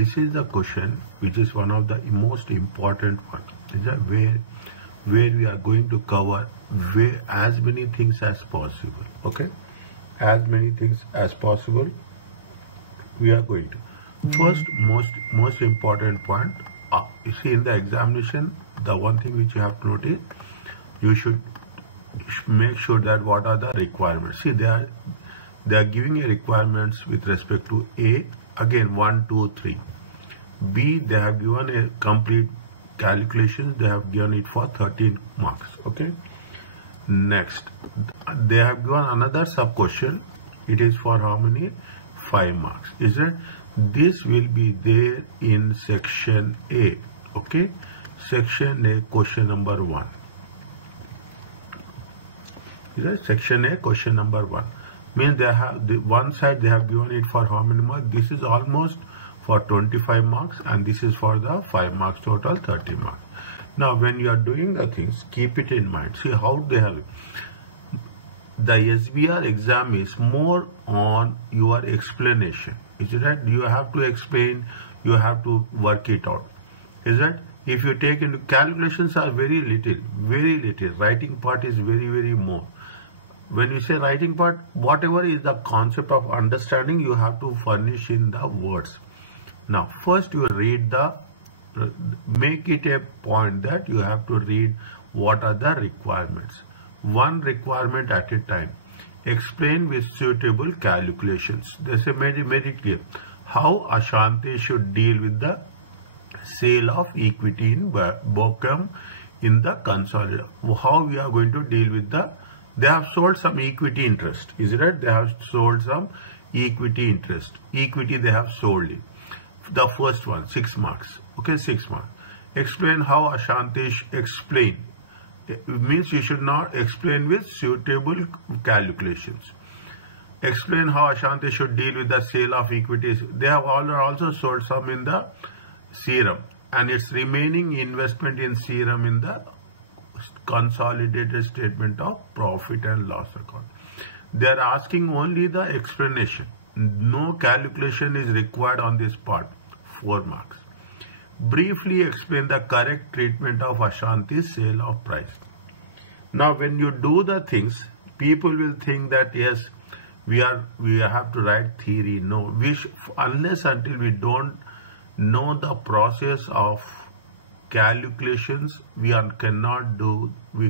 this is the question which is one of the most important one. Is that where we are going to cover as many things as possible. Okay, as many things as possible we are going to. First, most important point. You see, in the examination, the one thing which you have to notice, you should make sure that what are the requirements. See, they are giving you requirements with respect to A, again 1, 2, 3. B, they have given a complete calculations, they have given it for 13 marks. Okay. Next, they have given another sub question. It is for how many? 5 marks. Is it? This will be there in section A. Okay. Section A, question number 1. Is it? Section A, question number 1. Means they have the one side they have given it for how many marks? This is almost for 25 marks and this is for the 5 marks, total 30 marks. Now when you are doing the things, keep it in mind. See how they have it. The SBR exam is more on your explanation. Is it right? You have to explain, you have to work it out. Is it? If you take into calculations are very little. Writing part is very more. When you say writing part, whatever is the concept of understanding, you have to furnish in the words. Now, first you read make it a point that you have to read what are the requirements. One requirement at a time. Explain with suitable calculations. They say made it clear how Ashanti should deal with the sale of equity in Bochem in the consolidated. How we are going to deal with they have sold some equity interest. Is it right? They have sold some equity interest. Equity they have sold it. The first one, 6 marks. Okay, 6 marks. Explain how Ashanti explain. It means you should not explain with suitable calculations. Explain how Ashanti should deal with the sale of equities. They have also sold some in the serum and its remaining investment in serum in the consolidated statement of profit and loss account. They are asking only the explanation. No calculation is required on this part. 4 marks. Briefly explain the correct treatment of Ashanti's sale of price. Now when you do the things, people will think that yes, we have to write theory. No, unless until we don't know the process of calculations, we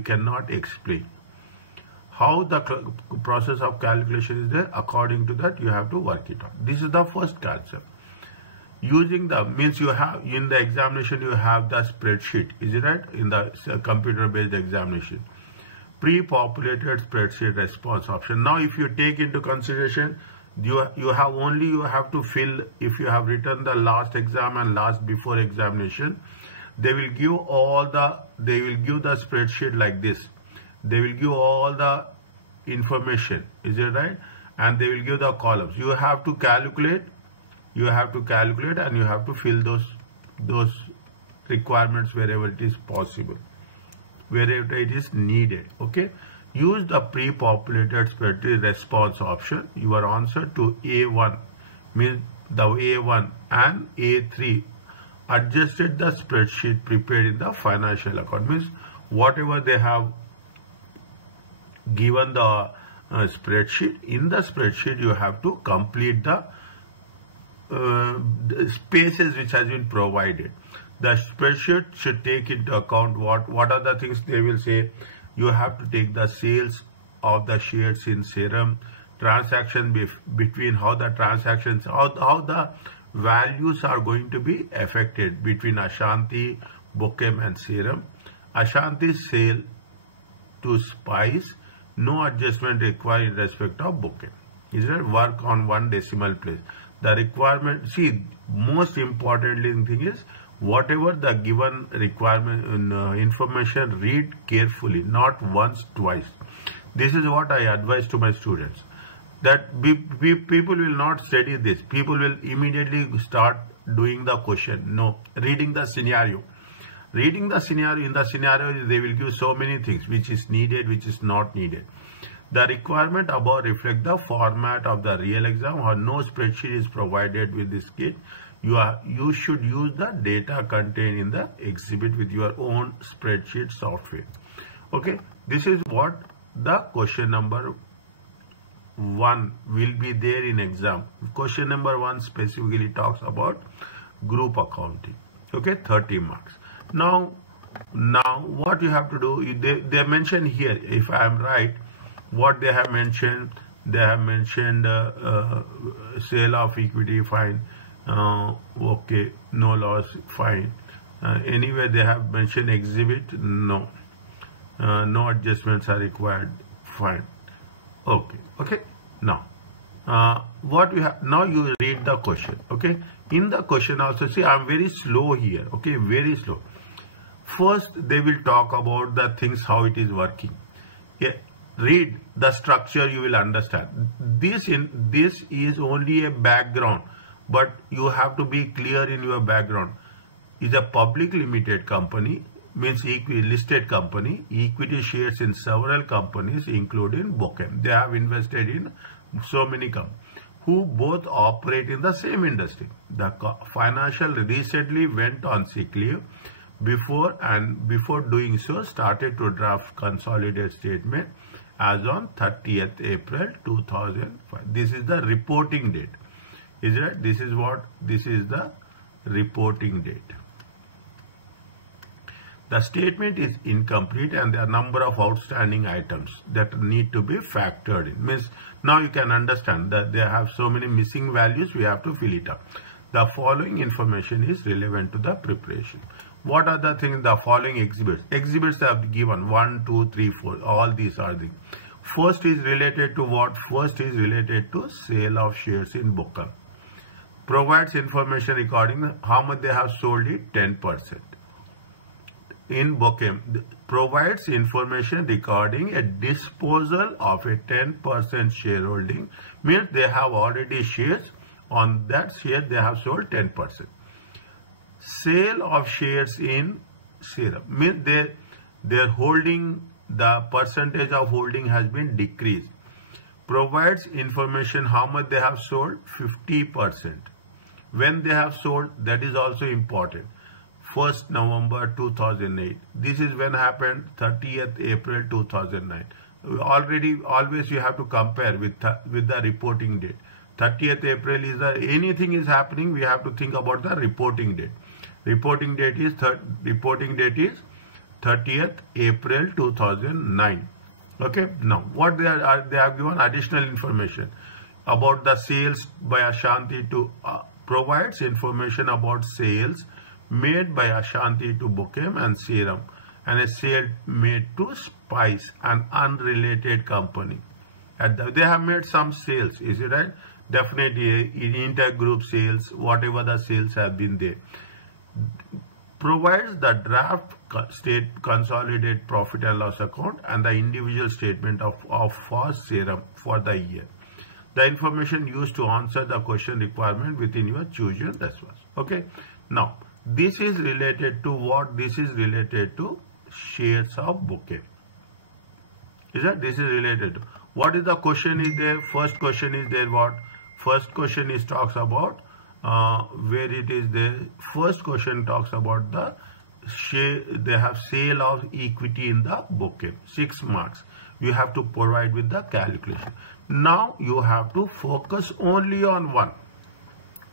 cannot explain. How the process of calculation is there, according to that you have to work it out. This is the first concept. Using means you have in the examination you have the spreadsheet. Is it right? In the computer based examination, pre-populated spreadsheet response option. Now if you take into consideration, you have to fill, if you have written the last exam and last before examination, they will give the spreadsheet like this. They will give all the information. Is it right? And they will give the columns. You have to calculate. And you have to fill those requirements wherever it is possible, wherever it is needed. Okay. Use the pre-populated spreadsheet response option. Your answer to A1 means the A1 and A3 adjusted the spreadsheet prepared in the financial account. Means whatever they have given the spreadsheet, in the spreadsheet you have to complete the spaces which has been provided. The spreadsheet should take into account what are the things they will say. You have to take the sales of the shares in serum, transaction between how the transactions, how the values are going to be affected between Ashanti, Bochem and serum. Ashanti's sale to Spice, no adjustment required in respect of Bochem. Is there work on 1 decimal place? The requirement, see, most importantly thing is whatever the given requirement information, read carefully, not once, twice. This is what I advise to my students. That people will not study this. People will immediately start doing the question. No, reading the scenario. Reading the scenario, in the scenario they will give so many things which is needed, which is not needed. The requirement above reflect the format of the real exam, or no spreadsheet is provided with this kit. You should use the data contained in the exhibit with your own spreadsheet software. Okay, this is what the question number 1 will be there in exam. Question number 1 specifically talks about group accounting. Okay, 30 marks. Now what you have to do, they mention here, if I am right, what they have mentioned, sale of equity, fine. Okay, no loss, fine. Anyway, they have mentioned exhibit, no. No adjustments are required, fine. Okay. Now what we have, now you read the question. Okay, in the question also, see, I'm very slow here. Okay, very slow. First they will talk about the things, how it is working. Yeah, read the structure, you will understand. This is only a background, but you have to be clear in your background. Is a public limited company, means listed company, equity shares in several companies including Bochem. They have invested in so many companies who both operate in the same industry. The financial recently went on sick leave before doing so started to draft consolidated statement as on 30th April 2005. This is the reporting date. Is it? This is the reporting date. The statement is incomplete and there are number of outstanding items that need to be factored in. Means now you can understand that they have so many missing values, we have to fill it up. The following information is relevant to the preparation. What are the things? The following exhibits. Exhibits have given 1, 2, 3, 4. All these are the. First is related to what? First is related to sale of shares in Bochem. Provides information regarding how much they have sold it, 10%. In Bochem, provides information regarding a disposal of a 10% shareholding, means they have already shares, on that share they have sold 10%. Sale of shares in Serum, means their holding, the percentage of holding has been decreased. Provides information how much they have sold, 50%. When they have sold, that is also important. 1st November 2008. This is when happened, 30th April 2009. Always you have to compare with the reporting date. 30th April is anything is happening, we have to think about the reporting date. Reporting date is 30th April 2009. Okay. Now what they have given additional information about the sales by Ashanti to provides information about sales made by Ashanti to Bochem and Serum, and a sale made to Spice, an unrelated company. They have made some sales, is it right? Definitely in intergroup sales, whatever the sales have been there. Provides the draft state consolidated profit and loss account and the individual statement of for Serum for the year. The information used to answer the question requirement within your chosen response. Okay. Now, this is related to what? This is related to shares of Bochem. Is that? This is related to. What is the question is there? First question is there what? First question is talks about where it is there. First question talks about the share. They have sale of equity in the Bochem. 6 marks. You have to provide with the calculation. Now you have to focus only on one.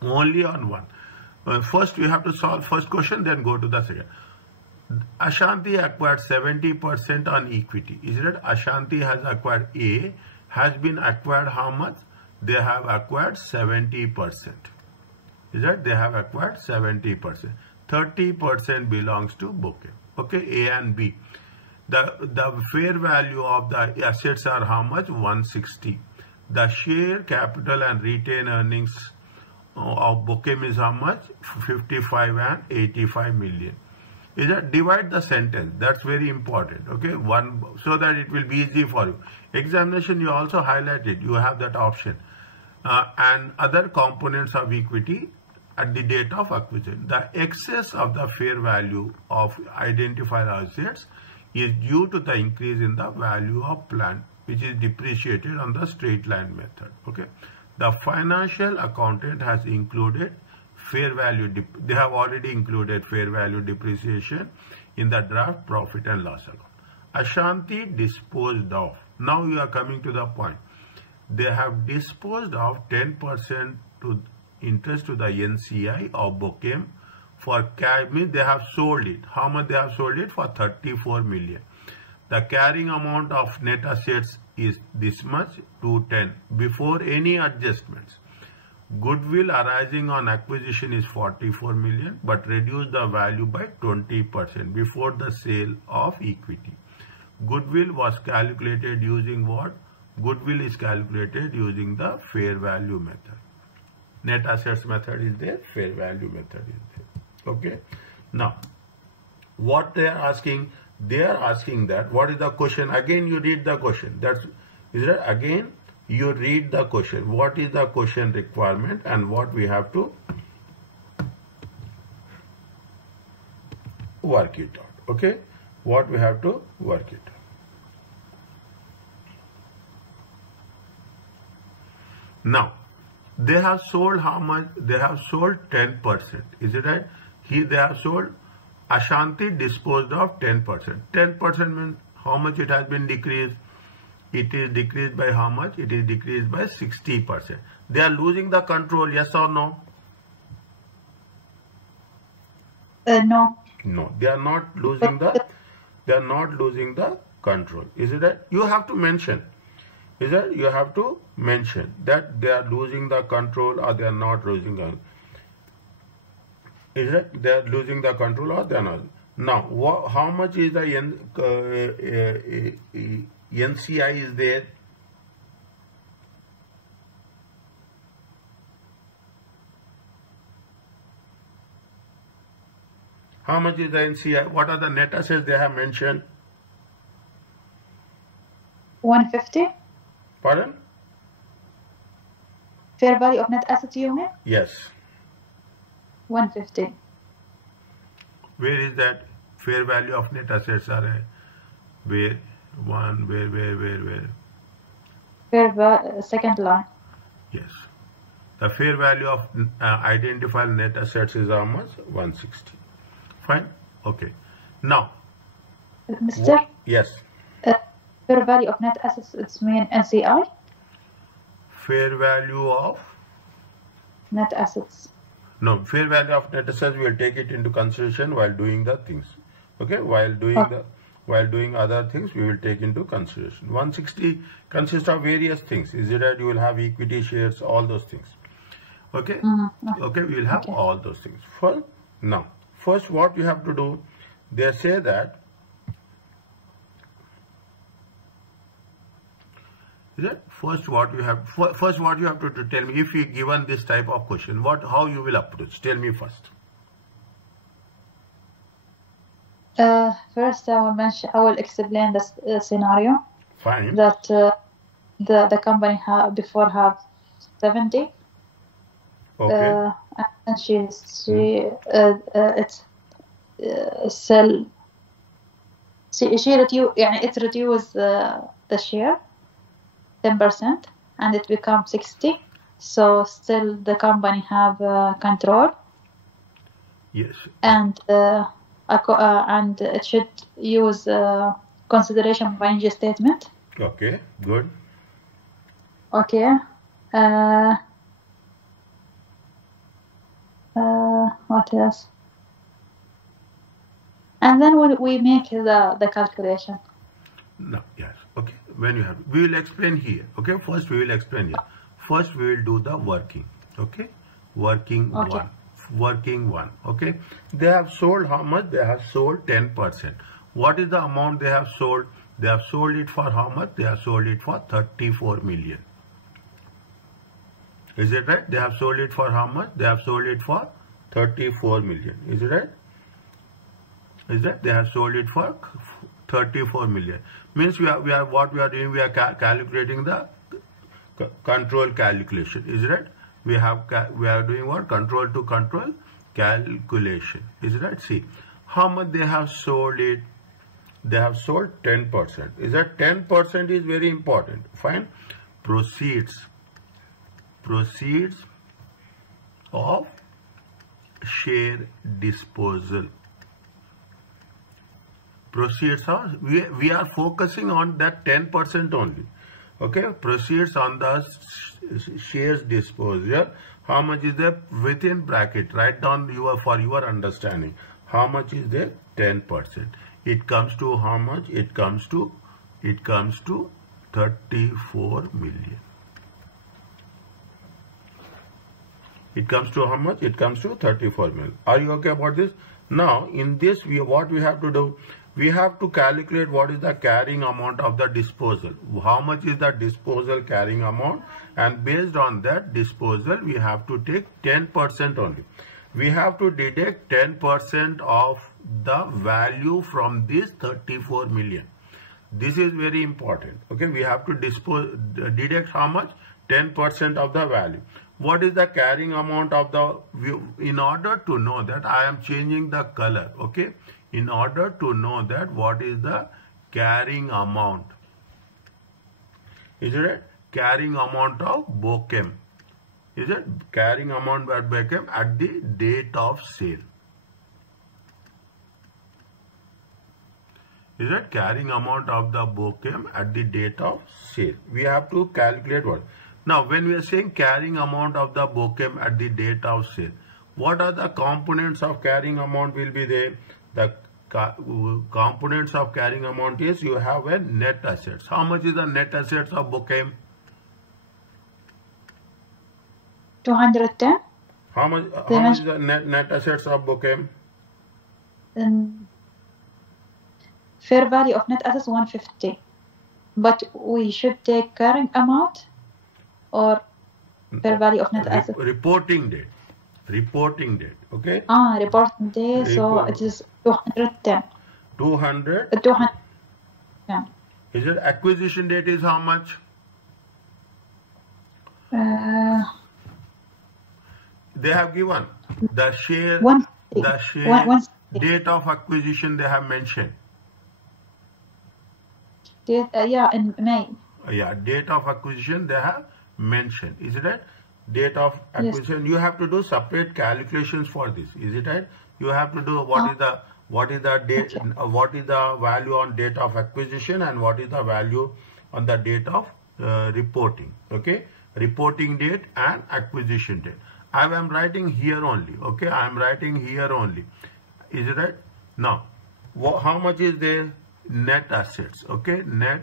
Only on one. First you have to solve first question, then go to the second. Ashanti acquired 70% on equity. Is it Ashanti has acquired A, has been acquired how much? They have acquired 70%. Is that they have acquired 70%. 30% belongs to Bochem. Okay, A and B. The fair value of the assets are how much? 160. The share capital and retained earnings of Bochem is how much? 55 and 85 million. Is that divide the sentence? That's very important. Okay, one, so that it will be easy for you. Examination, you also highlight it. You have that option. And other components of equity at the date of acquisition. The excess of the fair value of identified assets is due to the increase in the value of plant, which is depreciated on the straight line method. Okay. The financial accountant has included fair value, they have already included fair value depreciation in the draft profit and loss account. Ashanti disposed of. Now you are coming to the point. They have disposed of 10% to interest to the NCI of Bokem for cash, means they have sold it. How much they have sold it? For 34 million. The carrying amount of net assets is this much, 210, before any adjustments. Goodwill arising on acquisition is 44 million, but reduce the value by 20% before the sale of equity. Goodwill was calculated using what? Goodwill is calculated using the fair value method. Net assets method is there, fair value method is there. Okay. Now, what they are asking? They are asking that, what is the question? Again, you read the question. That's, is that again, you read the question. What is the question requirement and what we have to work it out. Okay. What we have to work it out. Now, they have sold how much? They have sold 10%. Is it right? They have sold, Ashanti disposed of 10%. 10% means how much it has been decreased? It is decreased by how much? It is decreased by 60%. They are losing the control, yes or no? No. No, they are not losing the control. Is it right? You have to mention. Is that you have to mention that they are losing the control or they are not losing the. Is that they are losing the control or they are not? Now, how much is the NCI is there? How much is the NCI? What are the net assets they have mentioned? 150. Pardon? Fair value of net assets, you mean? Yes. 150. Where is that fair value of net assets are? Where? Second line. Yes. The fair value of identified net assets is how much? 160. Fine. Okay. Now. Mr. Yes. Fair value of net assets, it's mean NCI? Fair value of? Net assets. No, fair value of net assets, we will take it into consideration while doing the things. Okay, while doing other things, we will take into consideration. 160 consists of various things. Is it that you will have equity shares, all those things. Okay, okay, we will have all those things. First, what you have to do, they say that, is it? First, what you have to do, tell me, if you given this type of question, how you will approach? Tell me first. First, I will explain the scenario. Fine. That the company before have 70. Okay. And she sell. It reduce the share 10% and it becomes 60. So still the company have control. Yes. And it should use consideration range statement. Okay, good. Okay. What else? And then we make the calculation. No, yes. Okay. When you have, we will explain here. Okay. First, we will explain here. First, we will do the working. Okay. Working one. Okay. They have sold how much? They have sold 10%. What is the amount they have sold? They have sold it for how much? They have sold it for 34 million. Is it right? They have sold it for how much? They have sold it for 34 million. Is it right? Is that they have sold it for 34 million? Means we are what we are doing? We are calculating the control calculation. Is it right? We are doing what? Control to control calculation. Is it right? See how much they have sold it. They have sold 10%. Is that 10% is very important? Fine. Proceeds of share disposal. Proceeds are, we are focusing on that 10% only. Okay, proceeds on the shares disposal. How much is there within bracket? Write down for your understanding. How much is there? 10%. It comes to how much? It comes to 34 million. It comes to how much? It comes to 34 million. Are you okay about this? Now, in this, what we have to do? We have to calculate what is the carrying amount of the disposal. How much is the disposal carrying amount? And based on that disposal, we have to take 10% only. We have to deduct 10% of the value from this 34 million. This is very important. Okay, we have to deduct how much? 10% of the value. What is the carrying amount of the, in order to know that, I am changing the color. Okay, in order to know that what is the carrying amount. Is it carrying amount of Bochem? Is it carrying amount at Bochem at the date of sale? Is it carrying amount of the Bochem at the date of sale? We have to calculate what? Now, when we are saying carrying amount of the Bochem at the date of sale, what are the components of carrying amount will be there? The components of carrying amount is, you have a net assets. How much is the net assets of Bochem? 210. How much is the net assets of Bochem? Fair value of net assets 150. But we should take carrying amount or fair value of net assets? Reporting date. Reporting date. Okay. Reporting date. So it is 210. 200. 200. Yeah. Is it acquisition date is how much? They have given the share. Date of acquisition they have mentioned. Date, in May. Yeah, date of acquisition they have mentioned. Is it right? Date of acquisition. Yes. You have to do separate calculations for this. Is it right? You have to do what is the date, what is the value on date of acquisition and what is the value on the date of reporting. Okay, reporting date and acquisition date. I am writing here only. Okay, I am writing here only. Is it right? Now, how much is there? Net assets. Okay, net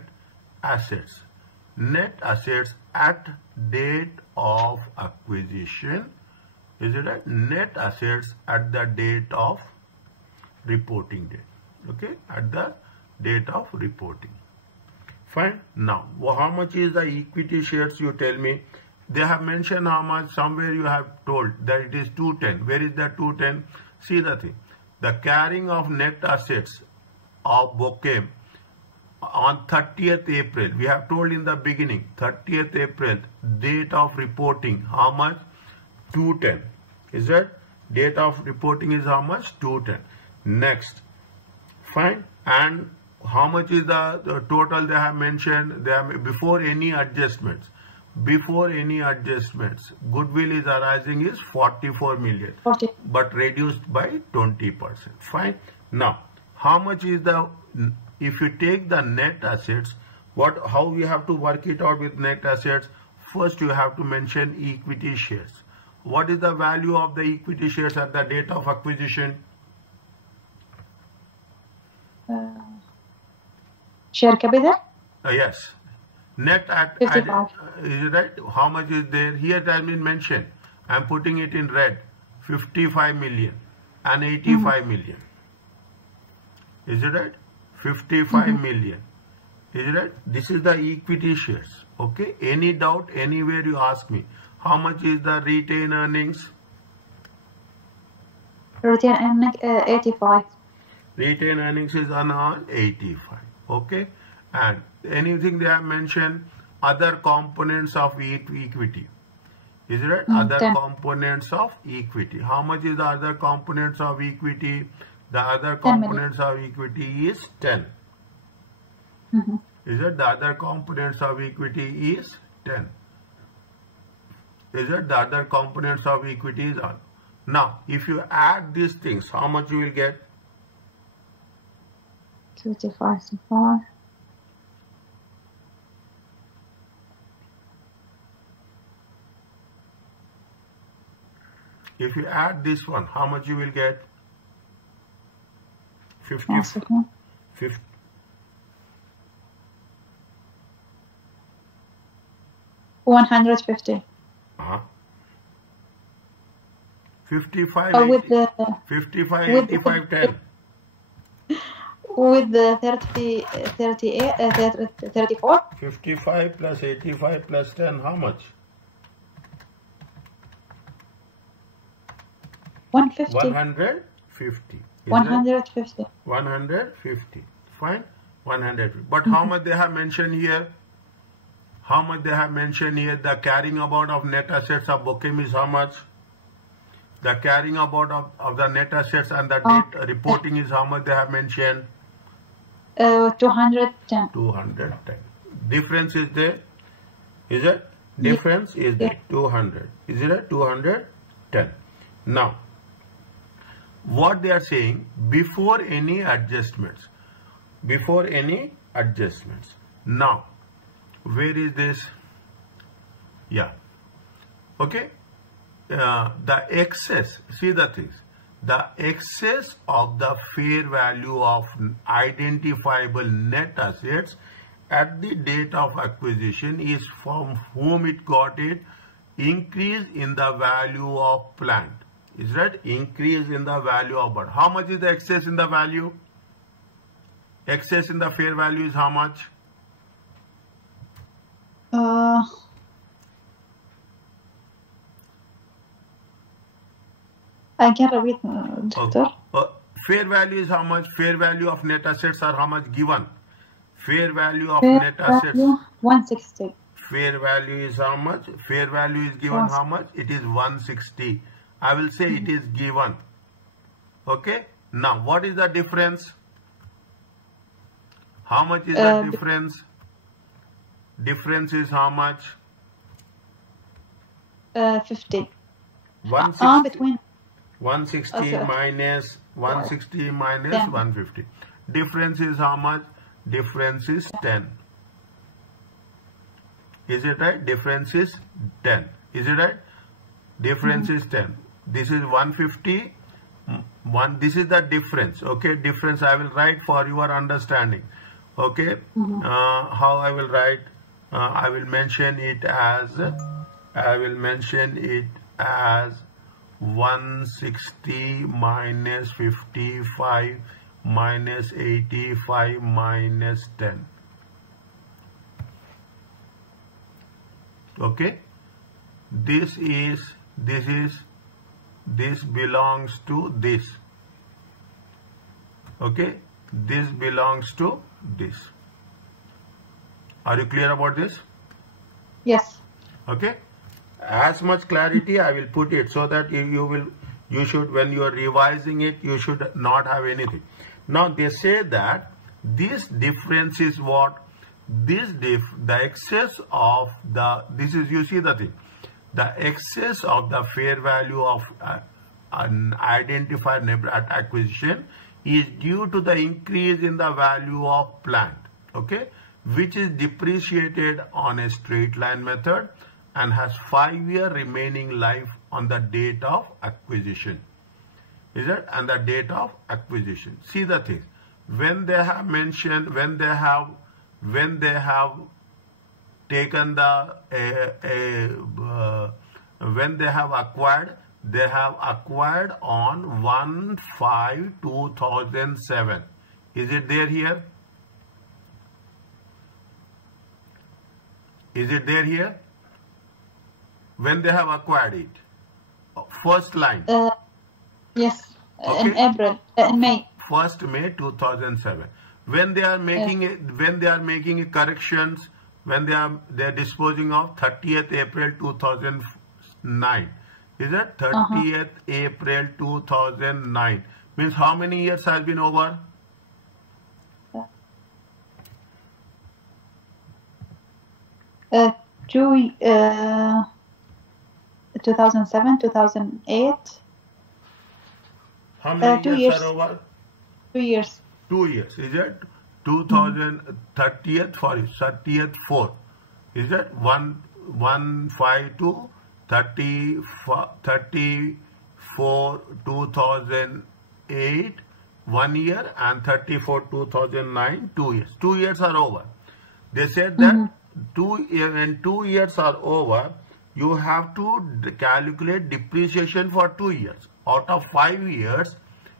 assets. Net assets at date of acquisition. Is it right? Net assets at the date of reporting date. Okay, at the date of reporting. Fine. Now, how much is the equity shares? You tell me. They have mentioned how much. Somewhere you have told that it is 210. Where is that 210? See the thing. The carrying of net assets of Bochem on 30th April. We have told in the beginning, 30th April, date of reporting. How much? 210. Is that? Date of reporting is how much? 210. Next. Fine. And how much is the total they have mentioned? They have, before any adjustments. Before any adjustments, goodwill is arising is 44 million, but reduced by 20%. Fine. Now, how much is the, if you take the net assets, how we have to work it out with net assets? First, you have to mention equity shares. What is the value of the equity shares at the date of acquisition? Share capital? Yes. Net at, is it right? How much is there? Here it has been mentioned. I am putting it in red. 55 million and 85 million. Is it right? 55 million. Is it right? This is the equity shares. Okay. Any doubt? Anywhere you ask me. How much is the retained earnings? Retained earnings 85. Retained earnings is on 85. Okay. And anything they have mentioned, other components of equity. Is it right? Other components of equity. How much is the other components of equity? The other components of equity is 10. Is it? The other components of equity is 10. Is it? The other components of equity is on. Now, if you add these things, how much you will get? 25 so far. If you add this one, how much you will get? 50. 150. 55, Oh, with the 55, with 85, 10. With the 34. 55 plus 85 plus 10, how much? 150. 150. 150. 150. Fine. 150. But how much they have mentioned here? How much they have mentioned here? The carrying about of net assets of Bokem is how much? The carrying about of the net assets and the date reporting is how much they have mentioned? 210. 210. Difference is there? Is it? Difference is there. 200. Is it a 210? Now, what they are saying, before any adjustments. Before any adjustments. Now, where is this? Yeah. Okay. The excess, see the things. The excess of the fair value of identifiable net assets at the date of acquisition is from whom it got it, increase in the value of plant. Is that increase in the value of bird? How much is the excess in the value? Excess in the fair value is how much? I can repeat, doctor. Fair value is how much? Fair value of net assets are how much given? Fair value of net assets. 160. Fair value is how much? Fair value is given how much? It is 160. I will say it is given. Okay. Now, what is the difference? How much is the difference? Difference is how much? 50. 160. Between 160 minus 160 minus 150. Difference is how much? Difference is 10. Is it right? Difference is 10. Is it right? Difference is 10. This is 150. This is the difference. Okay, difference I will write for your understanding. Okay, how I will write? I will mention it as 160 minus 55 minus 85 minus 10. Okay, this belongs to this. Okay, this belongs to this. Are you clear about this? Yes. Okay. As much clarity I will put it so that you should, when you are revising it, you should not have anything. Now they say that this difference is what? The excess of the, this is, you see the thing, the excess of the fair value of an identified at acquisition is due to the increase in the value of plant, okay, which is depreciated on a straight line method and has 5-year remaining life on the date of acquisition. Is it? And the date of acquisition. See the thing. When they have mentioned, when they have taken the, when they have acquired on 1/5/2007. Is it there here? Is it there here? When they have acquired it, first line. Yes, okay. In April, in May. 1st May 2007. When they are making it, when they are making corrections, when they are disposing of 30th April 2009. Is it 30th April 2009? Means how many years has been over? 2007, 2008. How many 2 years years. are over? 2 years. 2 years. Is it 2030th? Sorry, 30th 4. Is that 152 34 2008 1 year and 34 2009 2 years. 2 years are over. They said that when 2 years are over, you have to calculate depreciation for 2 years. Out of 5 years,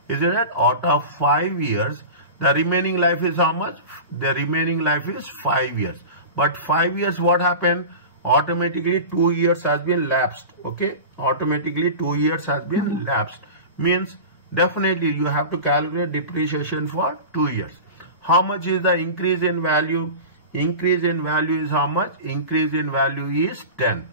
is it that out of 5 years, the remaining life is how much? The remaining life is 5 years. But 5 years, what happened? Automatically 2 years has been lapsed. Okay, automatically 2 years has been lapsed. Means definitely you have to calculate depreciation for 2 years. How much is the increase in value? Increase in value is how much? Increase in value is 10.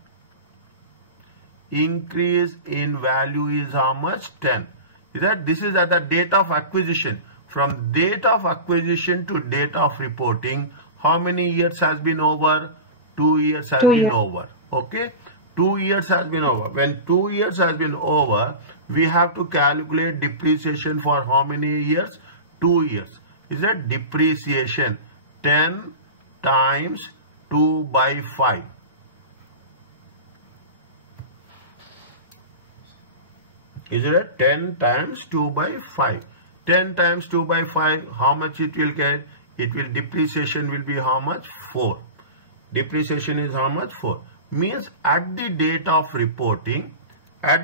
Increase in value is how much? 10. Is that this is at the date of acquisition. From date of acquisition to date of reporting, how many years has been over? 2 years has been over. Okay, 2 years has been over. When 2 years has been over, we have to calculate depreciation for how many years? 2 years. Is that depreciation 10 times 2 by 5? Is it 10 times 2 by 5? 10 times 2 by 5, how much it will get? It will, depreciation will be how much? 4. Depreciation is how much? 4. Means at the date of reporting, how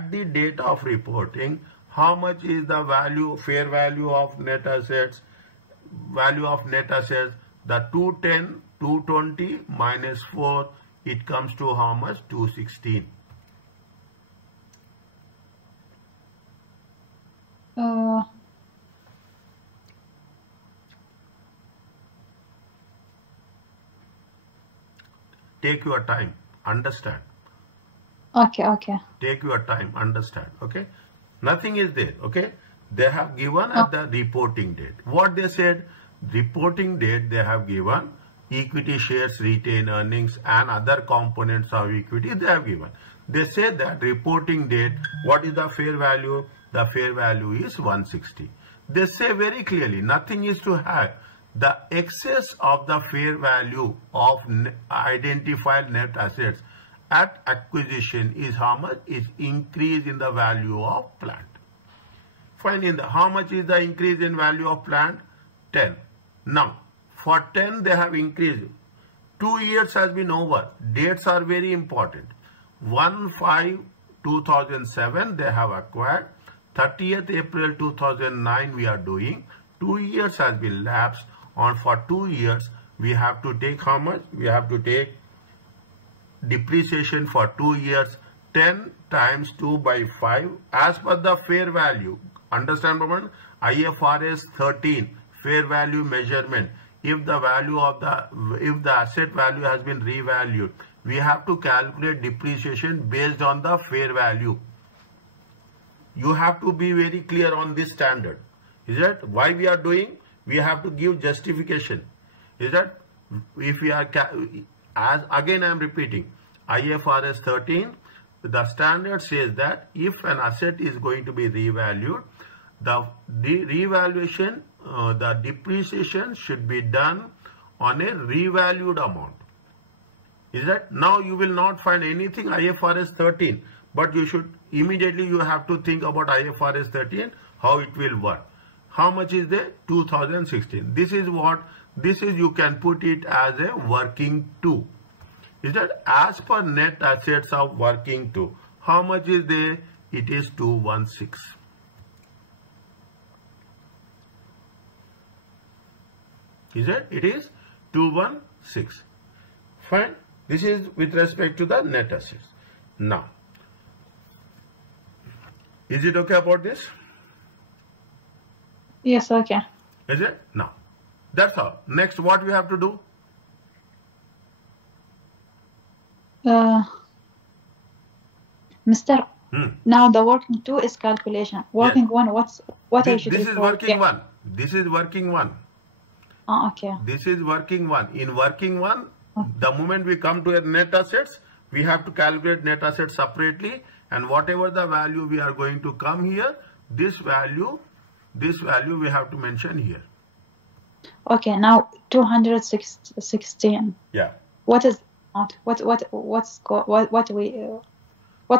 much is the value, fair value of net assets? Value of net assets, the 210, 220 minus 4, it comes to how much? 216. Take your time, understand. Okay. Take your time, understand. Okay, nothing is there. Okay, they have given at the reporting date. What they said, reporting date they have given equity shares, retained earnings and other components of equity they have given. They say that reporting date, what is the fair value? The fair value is 160. They say very clearly, nothing is to have. The excess of the fair value of identified net assets at acquisition is how much? Is increase in the value of plant. Find how much is the increase in value of plant? 10. Now, for 10 they have increased. 2 years has been over. Dates are very important. 1/5/2007 they have acquired. 30th April 2009 we are doing. 2 years has been lapsed. On for 2 years we have to take how much? We have to take depreciation for 2 years. 10 times 2 by 5 as per the fair value. Understand, Roman? IFRS 13 fair value measurement. If the value of if the asset value has been revalued, we have to calculate depreciation based on the fair value. You have to be very clear on this standard. Is that why we are doing? We have to give justification. Is that if we are, as again I am repeating, IFRS 13, the standard says that if an asset is going to be revalued, the revaluation, the depreciation should be done on a revalued amount. Is that now you will not find anything IFRS 13, but you should immediately you have to think about IFRS 13, how it will work. How much is there? 2016. This is what, this is, you can put it as a working 2. Is that as per net assets of working 2, how much is there? It is 216. Is it? It is 216. Fine. This is with respect to the net assets. Now, is it okay about this? Yes, okay. Is it? Now, that's all. Next, what we have to do? Mr. Now the working 2 is calculation. Working 1, what I should do? This is working 1. This is working 1. Oh, okay. This is working 1. In working 1, the moment we come to net assets, we have to calculate net assets separately, and whatever the value we are going to come here, This value we have to mention here. Okay, now 216. Yeah. What is amount? What's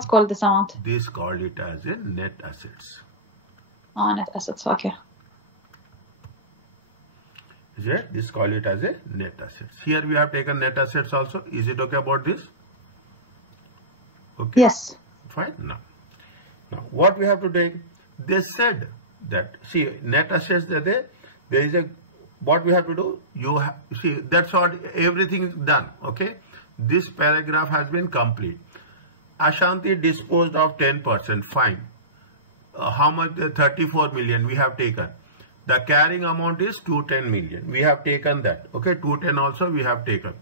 called this amount? This called it as a net assets. Oh, net assets. Okay. Is it? This call it as a net assets. Here we have taken net assets also. Is it okay about this? Okay. Yes. Fine. Now what we have to take? They said that, see, net assets there is a, what we have to do? See, that's what everything is done. Okay. This paragraph has been complete. Ashanti disposed of 10%. Fine. How much? 34 million we have taken. The carrying amount is 210 million. We have taken that. Okay, 210 also we have taken.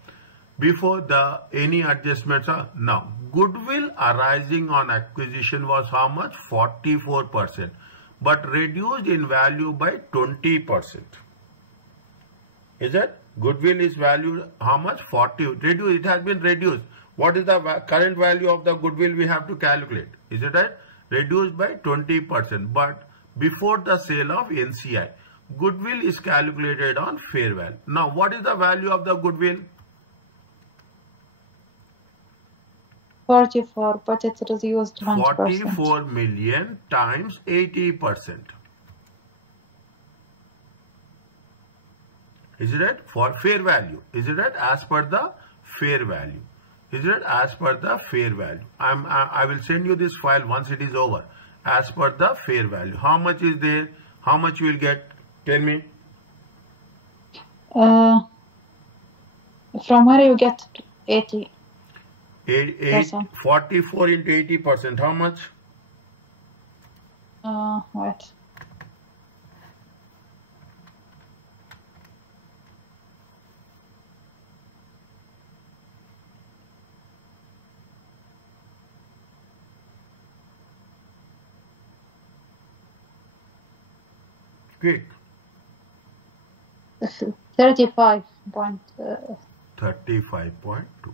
Before the any adjustments are now. Goodwill arising on acquisition was how much? 44%, but reduced in value by 20%. Is that? Goodwill is valued how much? 40. Reduced. It has been reduced. What is the current value of the goodwill we have to calculate? Is it right? Reduced by 20%, but before the sale of NCI, goodwill is calculated on fair value. Now, what is the value of the goodwill? 44, but it reduced 20%. 44 million times 80%. Is it right? For fair value. Is it right? As per the fair value. Is it right? As per the fair value. I will send you this file once it is over. As per the fair value. How much is there? How much you will get? Tell me. From where you get 80? 44 into 80%. How much? Wait. Quick. 35. 35.2.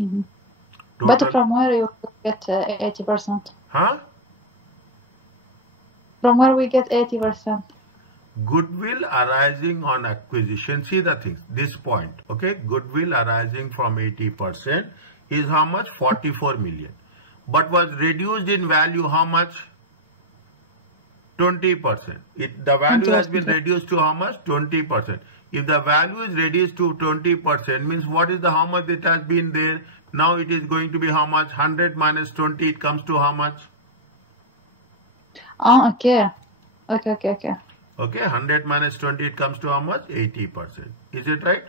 Mm-hmm. But from where you get 80%? Huh? From where we get 80%? Goodwill arising on acquisition. See the things. This point. Okay. Goodwill arising from 80% is how much? 44 million. But was reduced in value how much? 20%. The value has been reduced to how much? 20%. If the value is reduced to 20%, means what is the how much it has been there? Now it is going to be how much? 100 minus 20, it comes to how much? Oh, okay. Okay. Okay, 100 minus 20, it comes to how much? 80%. Is it right?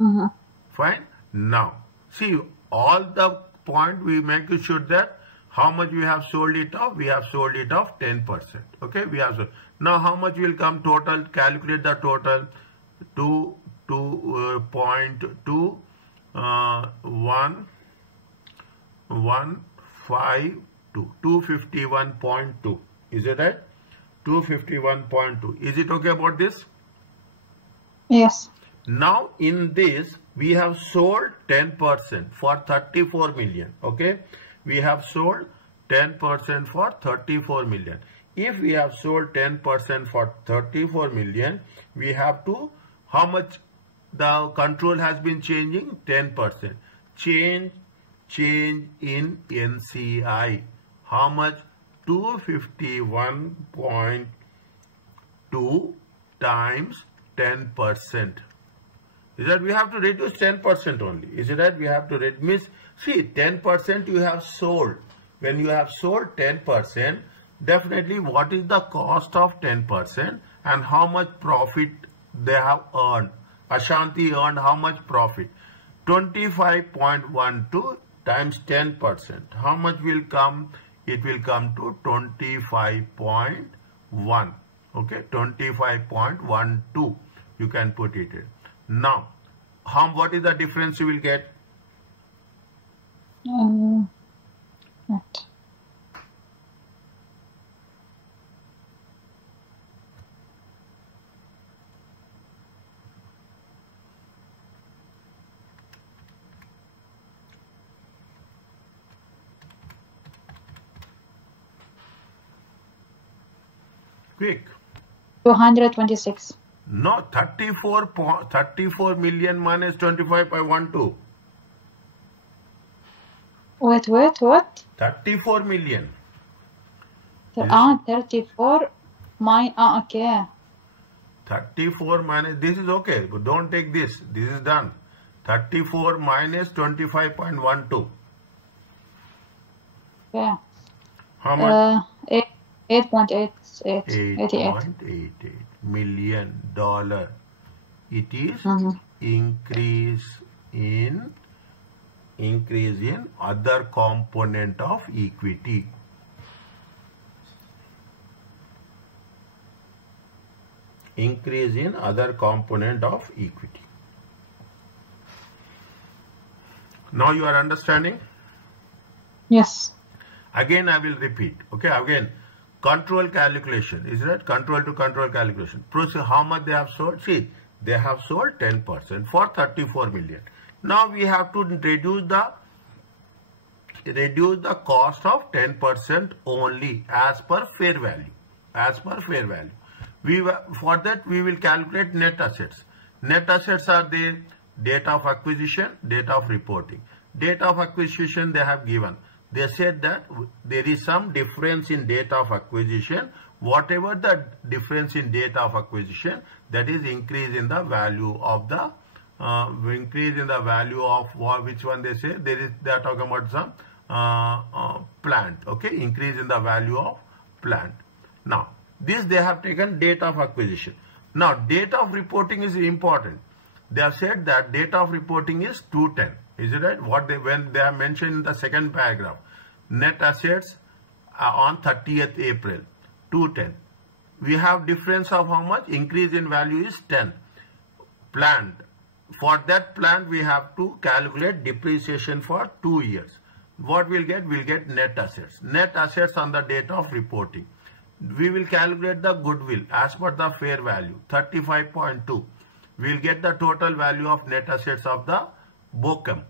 Mm-hmm. Fine. Now, see, all the point we make sure that how much we have sold it off? We have sold it off 10%. Okay, we have sold. Now, how much will come total? Calculate the total. 2.2 152 251.2. Is it right? 251.2. Is it okay about this? Yes. Now in this we have sold 10% for 34 million. Okay, we have sold 10% for 34 million. If we have sold 10% for 34 million, we have to, how much the control has been changing? 10%. Change in NCI. How much? 251.2 times 10%. Is that we have to reduce 10% only? Is it that we have to reduce? See, 10% you have sold. When you have sold 10%, definitely what is the cost of 10% and how much profit they have earned? Ashanti earned how much profit? 25.12 times 10%. How much will come? It will come to 25.1. Okay, 25.12. You can put it in. Now, what is the difference you will get? Quick. 226. No, 34 million minus 25.12. Wait, what? 34 million. 34. Okay. 34 minus, this is okay, but don't take this. This is done. 34 minus 25.12. Yeah. How much? 8.88. $8.88 million. It is increase in other component of equity. Increase in other component of equity. Now you are understanding? Yes. Again I will repeat. Okay, again, control calculation. Is that control to control calculation? How much they have sold? See, they have sold 10% for 34 million. Now we have to reduce the cost of 10% only as per fair value. As per fair value. For that we will calculate net assets. Net assets are the date of acquisition, date of reporting. Date of acquisition they have given. They said that there is some difference in date of acquisition. Whatever the difference in date of acquisition, that is increase in the value of the which one they say? They are talking about some plant. Okay, increase in the value of plant. Now this they have taken date of acquisition. Now date of reporting is important. They have said that date of reporting is 210. Is it right? When they have mentioned in the second paragraph, net assets on 30th April 210. We have difference of how much? Increase in value is 10. Plant. For that plant we have to calculate depreciation for 2 years. What we'll get? We'll get net assets. Net assets on the date of reporting. We will calculate the goodwill as per the fair value 35.2. We will get the total value of net assets of the Bochem.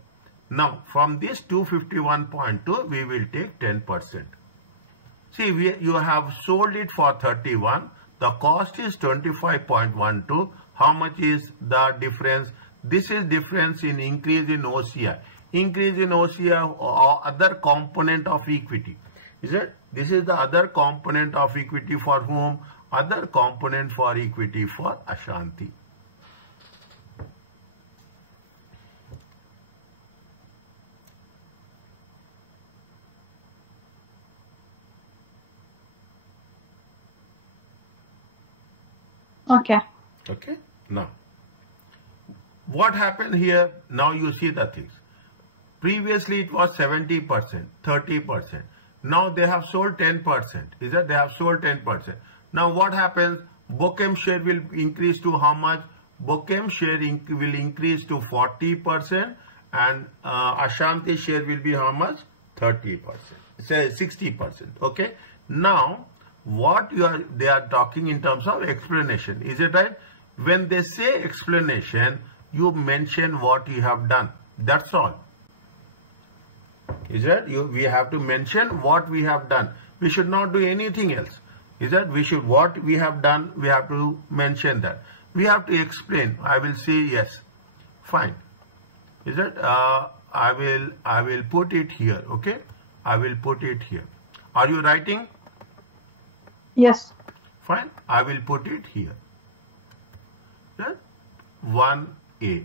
Now from this 251.2 we will take 10%. See, you have sold it for 31. The cost is 25.12. How much is the difference? This is difference in increase in OCI. Increase in OCI or other component of equity. Is it? This is the other component of equity for whom? Other component for equity for Ashanti. Okay. Okay. Now, what happened here? Now you see the things. Previously it was 70%, 30%. Now they have sold 10%. Is that they have sold 10%? Now what happens? Bochem share will increase to how much? Bochem share will increase to 40% and Ashanti share will be how much? 30%. Say 60%. Okay. Now what they are talking in terms of explanation. Is it right? When they say explanation, you mention what you have done. That's all. Is that we have to mention what we have done. We should not do anything else. Is that what we have done, we have to mention that. We have to explain. I will say yes. Fine. Is that I will put it here. Okay. I will put it here. Are you writing? Yes. Fine. I will put it here. Right? 1A.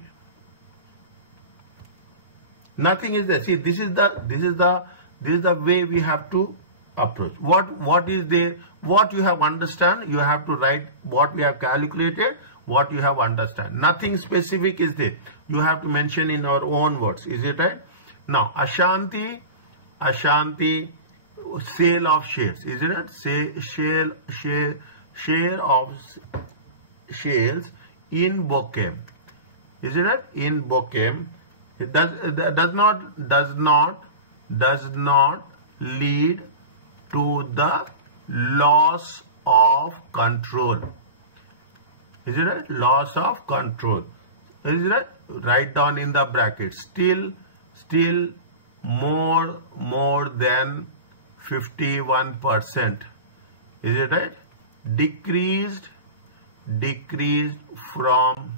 Nothing is there. See, this is the way we have to approach. What is there? What you have understand, you have to write what we have calculated, what you have understand. Nothing specific is there. You have to mention in our own words. Is it right? Now, Ashanti, sale of shares. Is it right? Say share of shares in Bochem. Is it right? In Bochem. It does not lead to the loss of control. Is it right? Loss of control. Is it right? Write down in the bracket. Still more than 51%. Is it right? decreased from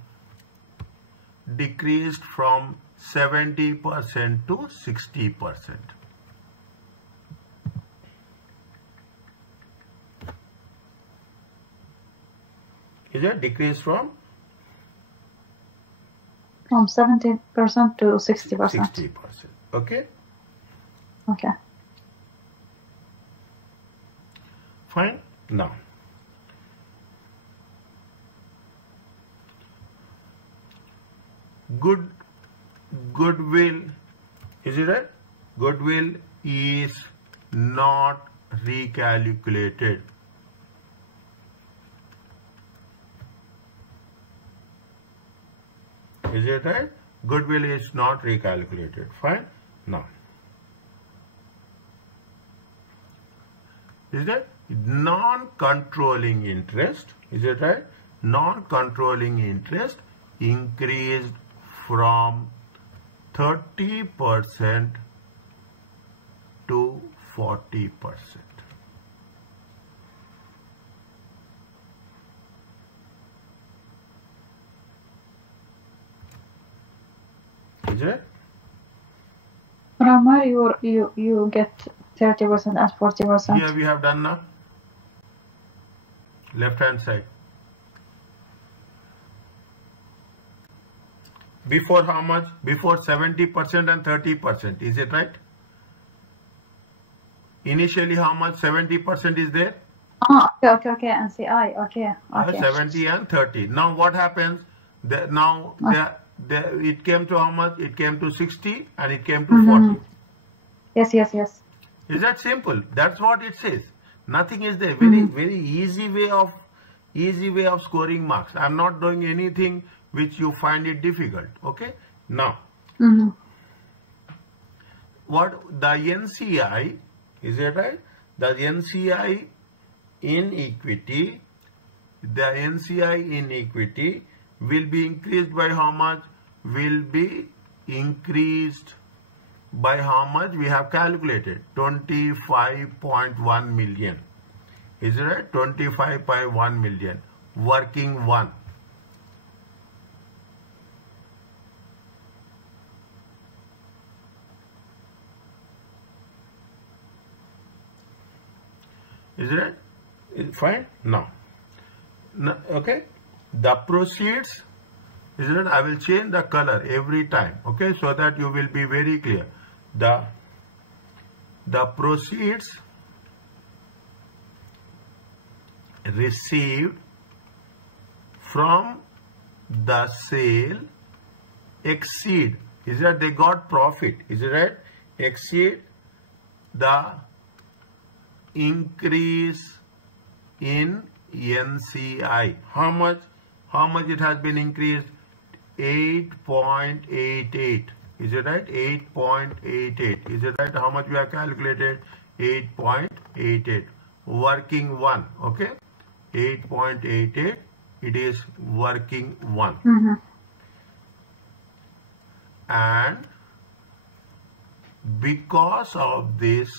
70% to 60%. Is it decreased from 70% to 60%. 60%. Okay. Okay. Fine. Now, goodwill, is it right? Goodwill is not recalculated. Is it right? Goodwill is not recalculated. Fine. Now, is that non-controlling interest? Is it right? Non-controlling interest increased from 30% to 40%. Is it? From where you get 30% and 40%? Here we have done now. Left hand side. Before how much? Before 70% and 30%. Is it right? Initially how much? 70% is there? Oh, okay. NCI. Okay. 70 and 30. Now what happens? It came to how much? It came to 60 and it came to 40. Yes. Is that simple? That's what it says. Nothing is there. Very easy way of scoring marks. I'm not doing anything which you find it difficult. Okay. Now, what the NCI, is it right? The NCI in equity, will be increased by how much? Will be increased by how much? We have calculated 25.1 million. Is it right? 25.1 million. Working one. Is it right? Fine. Now, okay. The proceeds. Is it right? I will change the color every time. Okay, so that you will be very clear. The proceeds received from the sale exceed. Is that they got profit? Is it right? Exceed the increase in NCI. How much? How much it has been increased? 8.88. Is it right? 8.88. Is it right? How much we have calculated? 8.88. Working one. Okay. 8.88. It is working one. And because of this,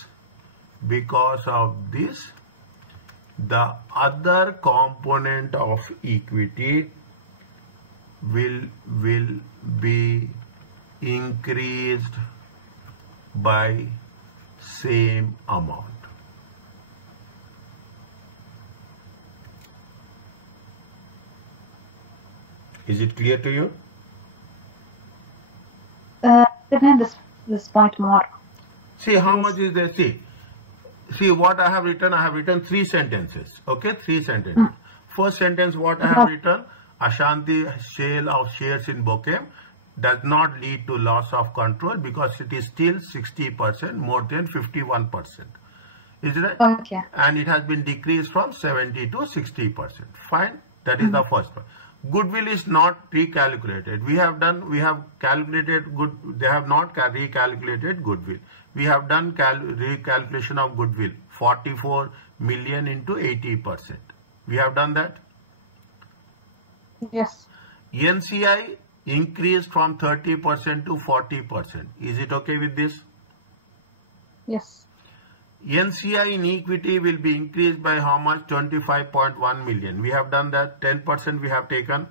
the other component of equity will be increased by same amount. Is it clear to you? Explain this point more. See how much is there. See what I have written. I have written 3 sentences. Okay, 3 sentences. First sentence, what I have written: Ashanti sale of shares in Bochem does not lead to loss of control because it is still 60%, more than 51%. Is it right? Okay. And it has been decreased from 70 to 60%. Fine. That is the first one. Goodwill is not recalculated. We have calculated good. They have not recalculated goodwill. We have done recalculation of goodwill. 44 million into 80%. We have done that. Yes. NCI increased from 30% to 40%. Is it okay with this? Yes. NCI in equity will be increased by how much? 25.1 million. We have done that. 10% we have taken.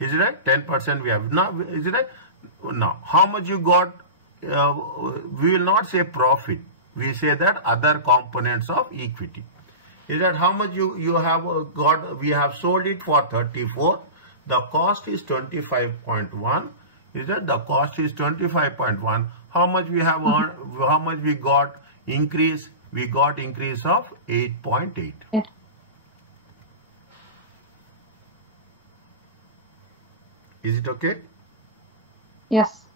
Is it right? 10% we have. Now, is it right? Now, how much you got? We will not say profit. We say that other components of equity. Is that how much you have got? We have sold it for 34. The cost is 25.1. Is that the cost is 25.1? How much we have earned? How much we got increase? We got increase of 8.8. Is it okay? Yes.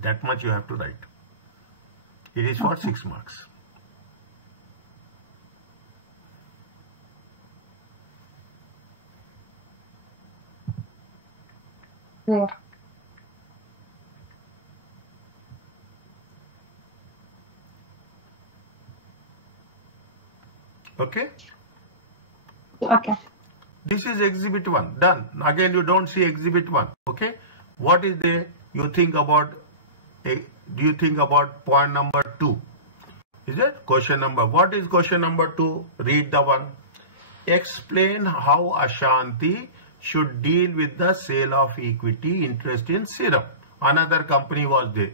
That much you have to write. It is for 6 marks. There. Okay? Okay. This is exhibit 1. Done. Again, you don't see exhibit 1. Okay? What is there? You think about, do you think about point number 2? Is it? Question number. What is question number 2? Read the one. Explain how Ashanti should deal with the sale of equity interest in Serum. Another company was there.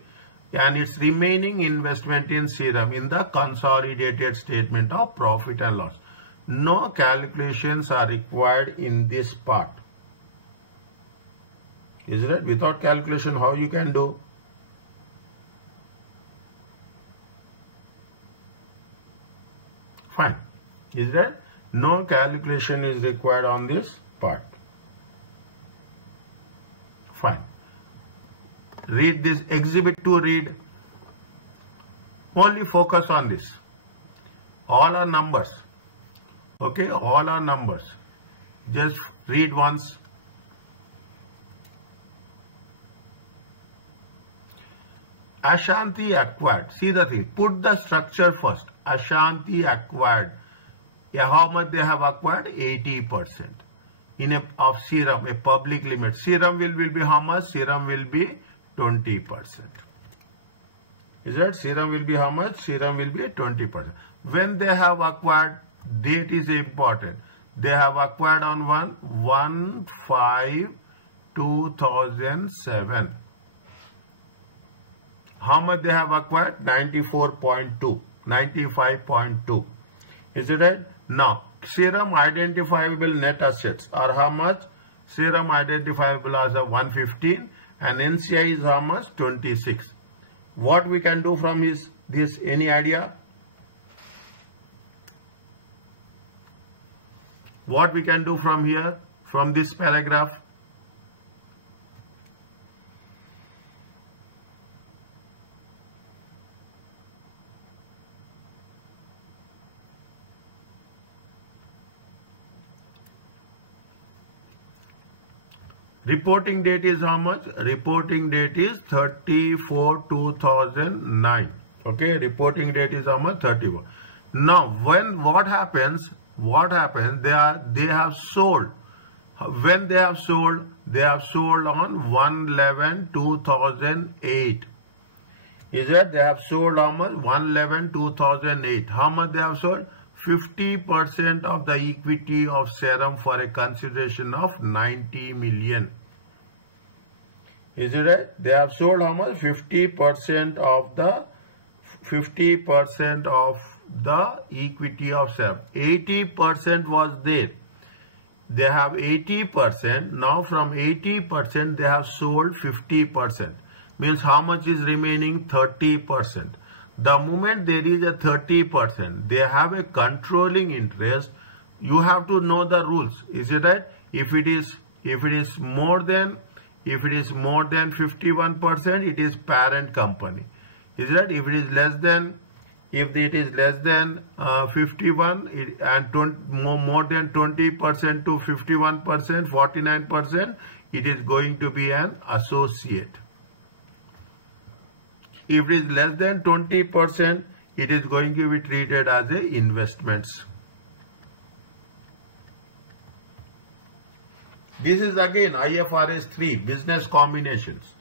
And its remaining investment in Serum in the consolidated statement of profit and loss. No calculations are required in this part. Is it? Without calculation, how you can do? Fine. Is that? No calculation is required on this part. Fine. Read this exhibit 2, read. Only focus on this. All are numbers. Okay, all are numbers. Just read once. Ashanti acquired. See the thing. Put the structure first. Ashanti acquired. Yeah, how much they have acquired? 80%. Of Serum, a public limit. Serum will be how much? Serum will be 20%. Is that? Serum will be how much? Serum will be 20%. When they have acquired, date is important. They have acquired on 1/5/2007. How much they have acquired? 94.2, 95.2. Is it right? Now, Serum identifiable net assets are how much? Serum identifiable as a 115 and NCI is how much? 26. What we can do from this? Any idea? What we can do from here, from this paragraph? Reporting date is how much? Reporting date is 34/2009. Okay, reporting date is how much? 34. Now, what happens? They have sold. When they have sold on 1/11/2008. Is that they have sold how much? 1/11/2008. How much they have sold? 50% of the equity of Serum for a consideration of 90 million. Is it right? They have sold how much? 50% of the equity of Serum. 80% was there. They have 80%. Now from 80% they have sold 50%. Means how much is remaining? 30%. The moment there is a 30%, they have a controlling interest. You have to know the rules. Is it right? If it is more than 51%, it is parent company. Is it right? If it is less than 51 and more than 20% to 51%, 49%, it is going to be an associate. If it is less than 20%, it is going to be treated as a investments. This is again IFRS 3, business combinations.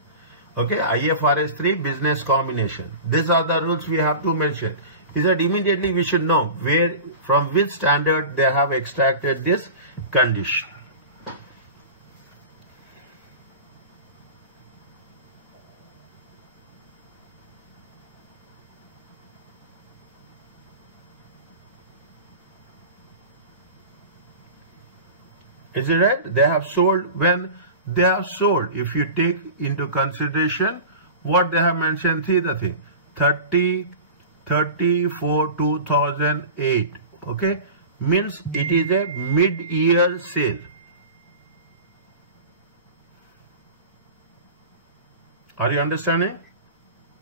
Okay, IFRS 3 business combination. These are the rules we have to mention. Is that immediately we should know where, from which standard they have extracted this condition. Is it right? They have sold, when they have sold, if you take into consideration what they have mentioned, see the thing, 30/34 2008, okay, means it is a mid-year sale. Are you understanding?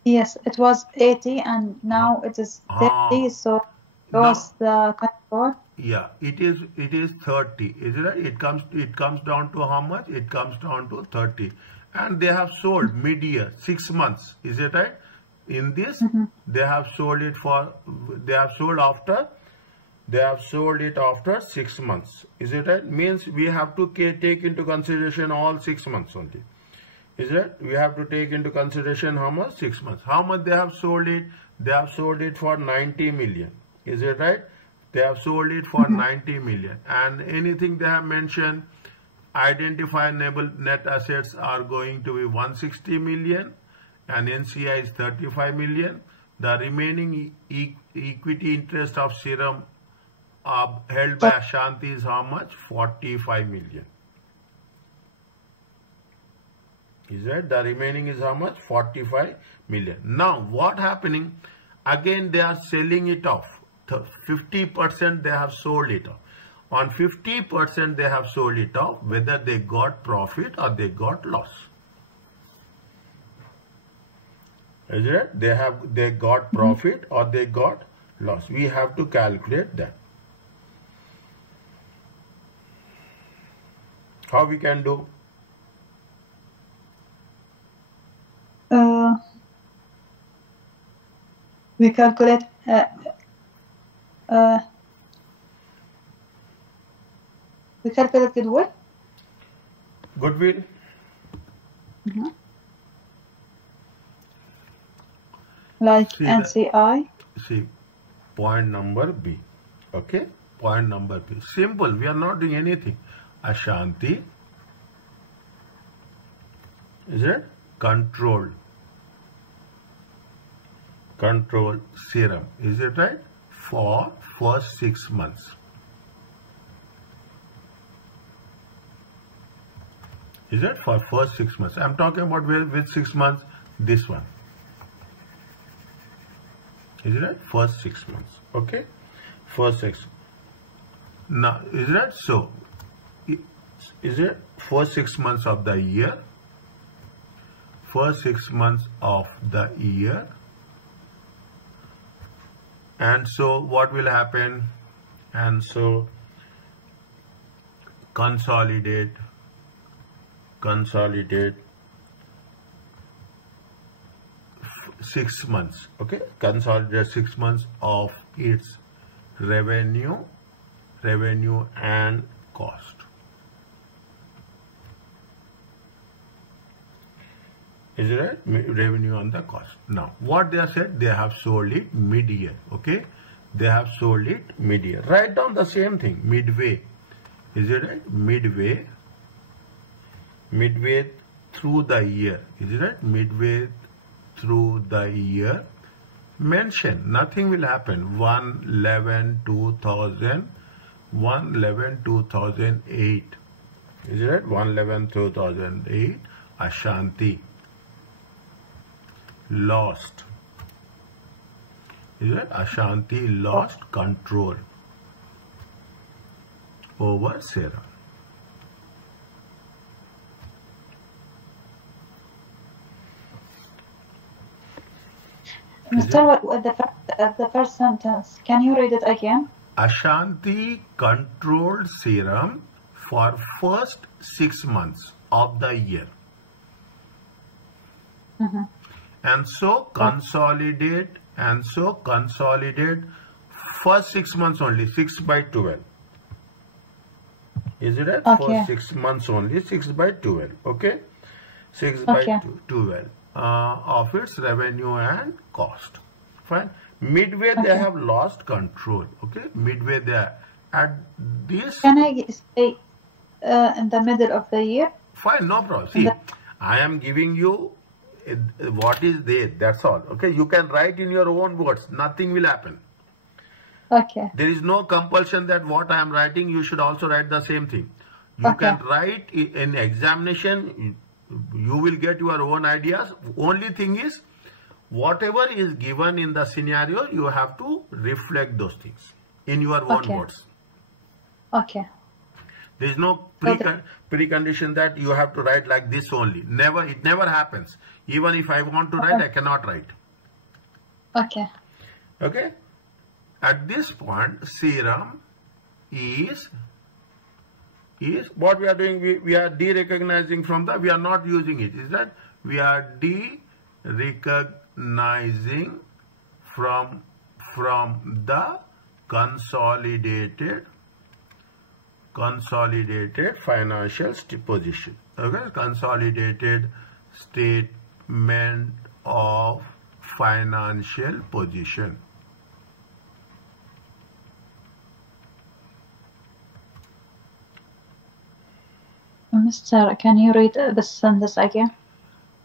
Yes, it was 80 and now it is 30, so it was the control. Yeah, it is 30. Is it right? It comes down to how much? It comes down to 30. And they have sold mid-year, 6 months. Is it right? In this, they have sold it after 6 months. Is it right? Means we have to take into consideration all 6 months only. Is it? We have to take into consideration how much? 6 months. How much they have sold it? They have sold it for 90 million. Is it right? They have sold it for 90 million. And anything they have mentioned, identifiable net assets are going to be 160 million and NCI is 35 million. The remaining equity interest of Serum held by Ashanti is how much? 45 million. Is that the remaining is how much? 45 million. Now what happening? Again they are selling it off. 50% they have sold it off. On 50% they have sold it off, whether they got profit or they got loss. Is it? They got profit or they got loss. We have to calculate that. How we can do? We calculate we calculate goodwill. Goodwill. Like NCI. See, point number B. Okay, point number B. Simple. We are not doing anything. Ashanti. Is it? Control Serum. Is it right? For first 6 months. Is it? For first 6 months. I'm talking about which 6 months? This one. Is it right? First 6 months. Okay? First 6. Now, is it right? So, is it first 6 months of the year? First 6 months of the year. And so what will happen? And so consolidate 6 months. Okay, consolidate 6 months of its revenue and cost. Is it right? Revenue on the cost. Now, what they have said, they have sold it mid-year. Okay, they have sold it mid-year. Write down the same thing. Midway. Is it right? Midway through the year. Is it right? Midway through the year. Mention. Nothing will happen. 1/11/2008. Is it right? 1/11/2008. Ashanti. Lost. Is it? Ashanti lost control over Serum. Mr. What the first sentence? Can you read it again? Ashanti controlled Serum for first 6 months of the year. And so consolidate first 6 months only, 6/12. Is it right? Okay. For 6 months only, 6/12. Okay, 6/12. of its revenue and cost. Fine. Midway they have lost control. Okay. Midway they are at this. Can I say in the middle of the year? Fine, no problem. See, I am giving you what is there. That's all. Okay. You can write in your own words. Nothing will happen. Okay. There is no compulsion that what I am writing, you should also write the same thing. You can write in examination, you will get your own ideas. Only thing is, whatever is given in the scenario, you have to reflect those things in your own words. Okay. There is no precondition that you have to write like this only. Never, it never happens. Even if I want to write, I cannot write. Okay. Okay. At this point, serum is what we are doing. We are de-recognizing from the, we are not using it. Is that we are de-recognizing from the consolidated financial position. Okay, consolidated statement of financial position. Mr. Can you read the sentence again?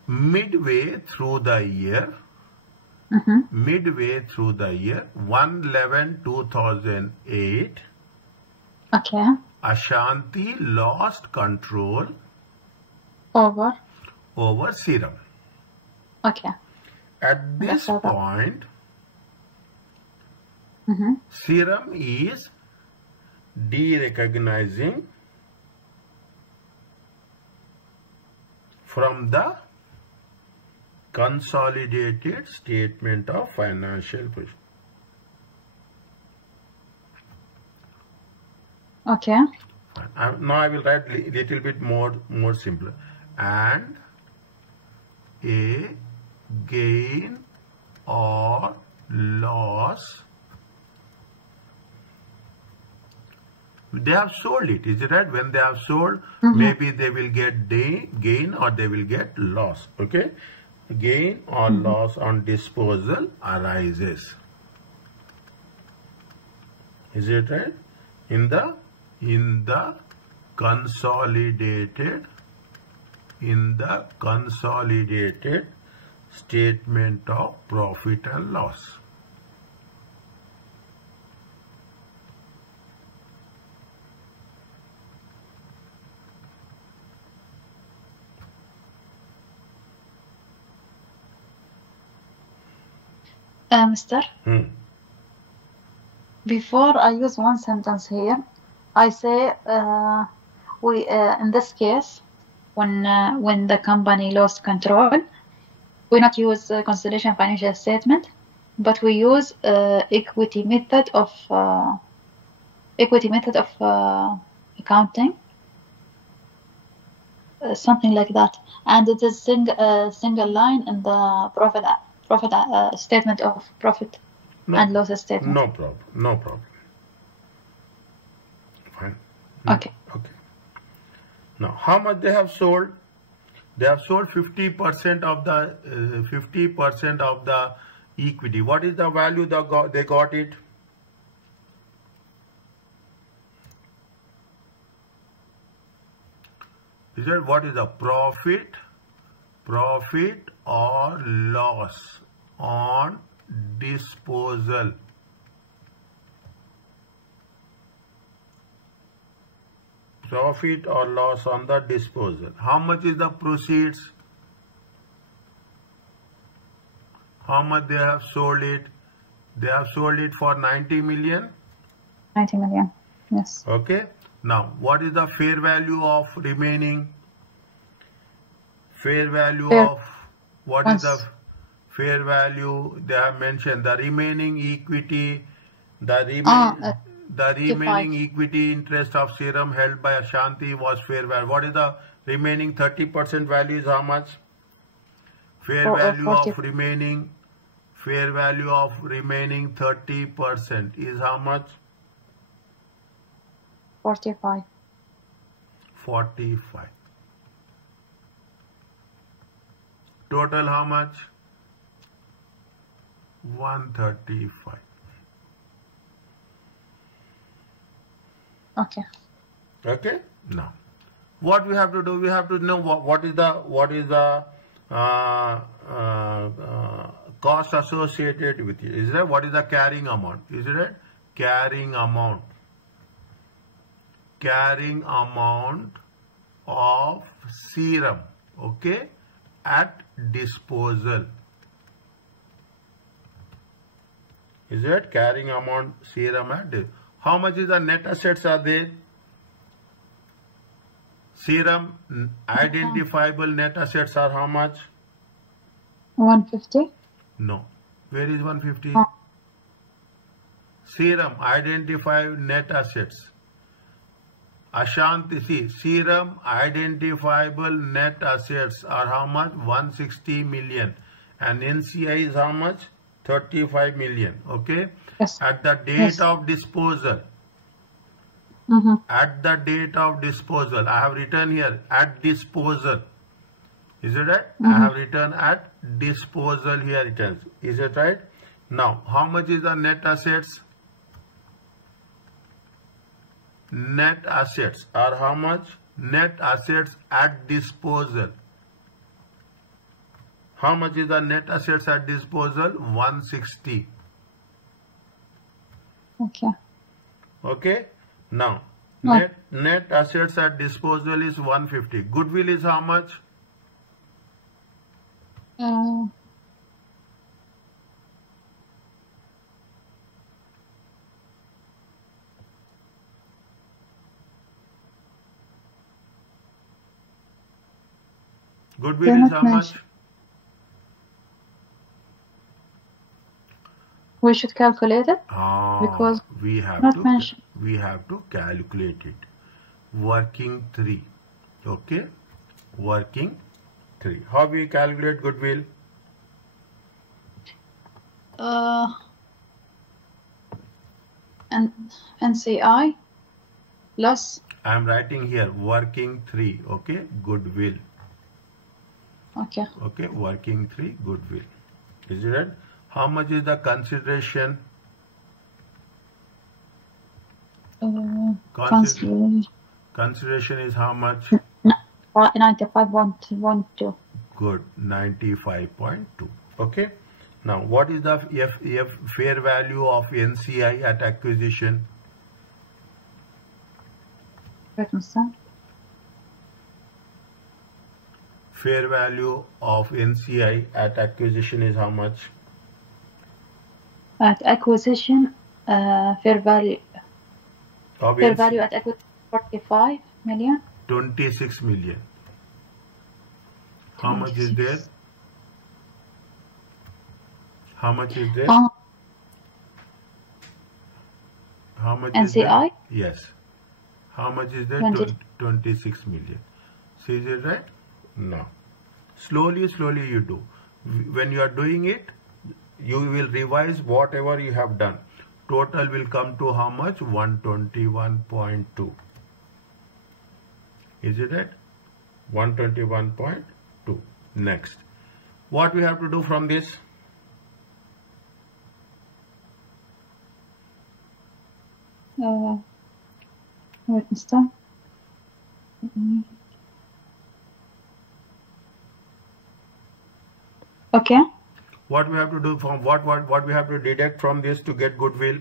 Midway through the year, midway through the year, 1/11/2008, okay, Ashanti lost control over serum. Okay. At this point, serum is de-recognizing from the consolidated statement of financial position. Okay. Now I will write little bit more simpler. And a gain or loss. They have sold it, is it right? When they have sold, maybe they will get gain or they will get loss. Okay, gain or loss on disposal arises. Is it right? In the consolidated statement of profit and loss. Mister, before I use one sentence here, I say we in this case, when the company lost control, we not use consolidation financial statement, but we use equity method of accounting, something like that, and it is single line in the profit statement of profit and loss statement. No problem. Fine. Okay. Now, how much they have sold? They have sold 50% of the 50% of the equity. What is the value they got it? Is that what is the profit or loss on disposal? Profit or loss on the disposal. How much is the proceeds? How much they have sold it? They have sold it for 90 million. 90 million, yes. Okay. Now, what is the fair value of remaining? Fair value of, what is the fair value? They have mentioned the remaining equity, the remaining equity interest of serum held by Ashanti was fair value. What is the remaining 30% value is how much? Fair value of remaining 30% is how much? 45. Total how much? 135. Okay. Okay. Now, what we have to do? We have to know what is the cost associated with it. Is that what is the carrying amount? Is it carrying amount? Carrying amount of serum, okay, at disposal. Is it carrying amount serum at disposal? How much is the net assets are there? Serum identifiable net assets are how much? 150. No. Where is 150? Oh. Serum identified net assets. Ashanti, see, serum identifiable net assets are how much? 160 million. And NCI is how much? 35 million. Okay? Yes. At the date Yes. of disposal. At the date of disposal. I have written here at disposal. Is it right? I have written at disposal here it is. Is it right? Now, how much is the net assets? Net assets are how much? Net assets at disposal. How much is the net assets at disposal? 160. Okay. Okay. Now, net assets at disposal is 150. Goodwill is how much? Goodwill is how much? We should calculate it because we have to calculate it. Working 3. Okay. Working 3. How we calculate goodwill? And NCI plus. I am writing here working 3. Okay. Goodwill. Okay. Okay. Working 3 goodwill. Is it right? How much is the consideration? Consideration is how much? 95.12. Good. 95.2. Okay. Now, what is the fair value of NCI at acquisition? Fair value of NCI at acquisition is how much? At acquisition, fair value at acquisition 45 million. 26 million. How much is there? How much is there? How much NCI? is there? Yes. How much is there? 26 million. See, is it right? No. Slowly you do. When you are doing it, you will revise whatever you have done. Total will come to how much? 121.2. Is it right? 121.2. Next. What we have to do from this? Okay. What we have to do from what we have to deduct from this to get goodwill?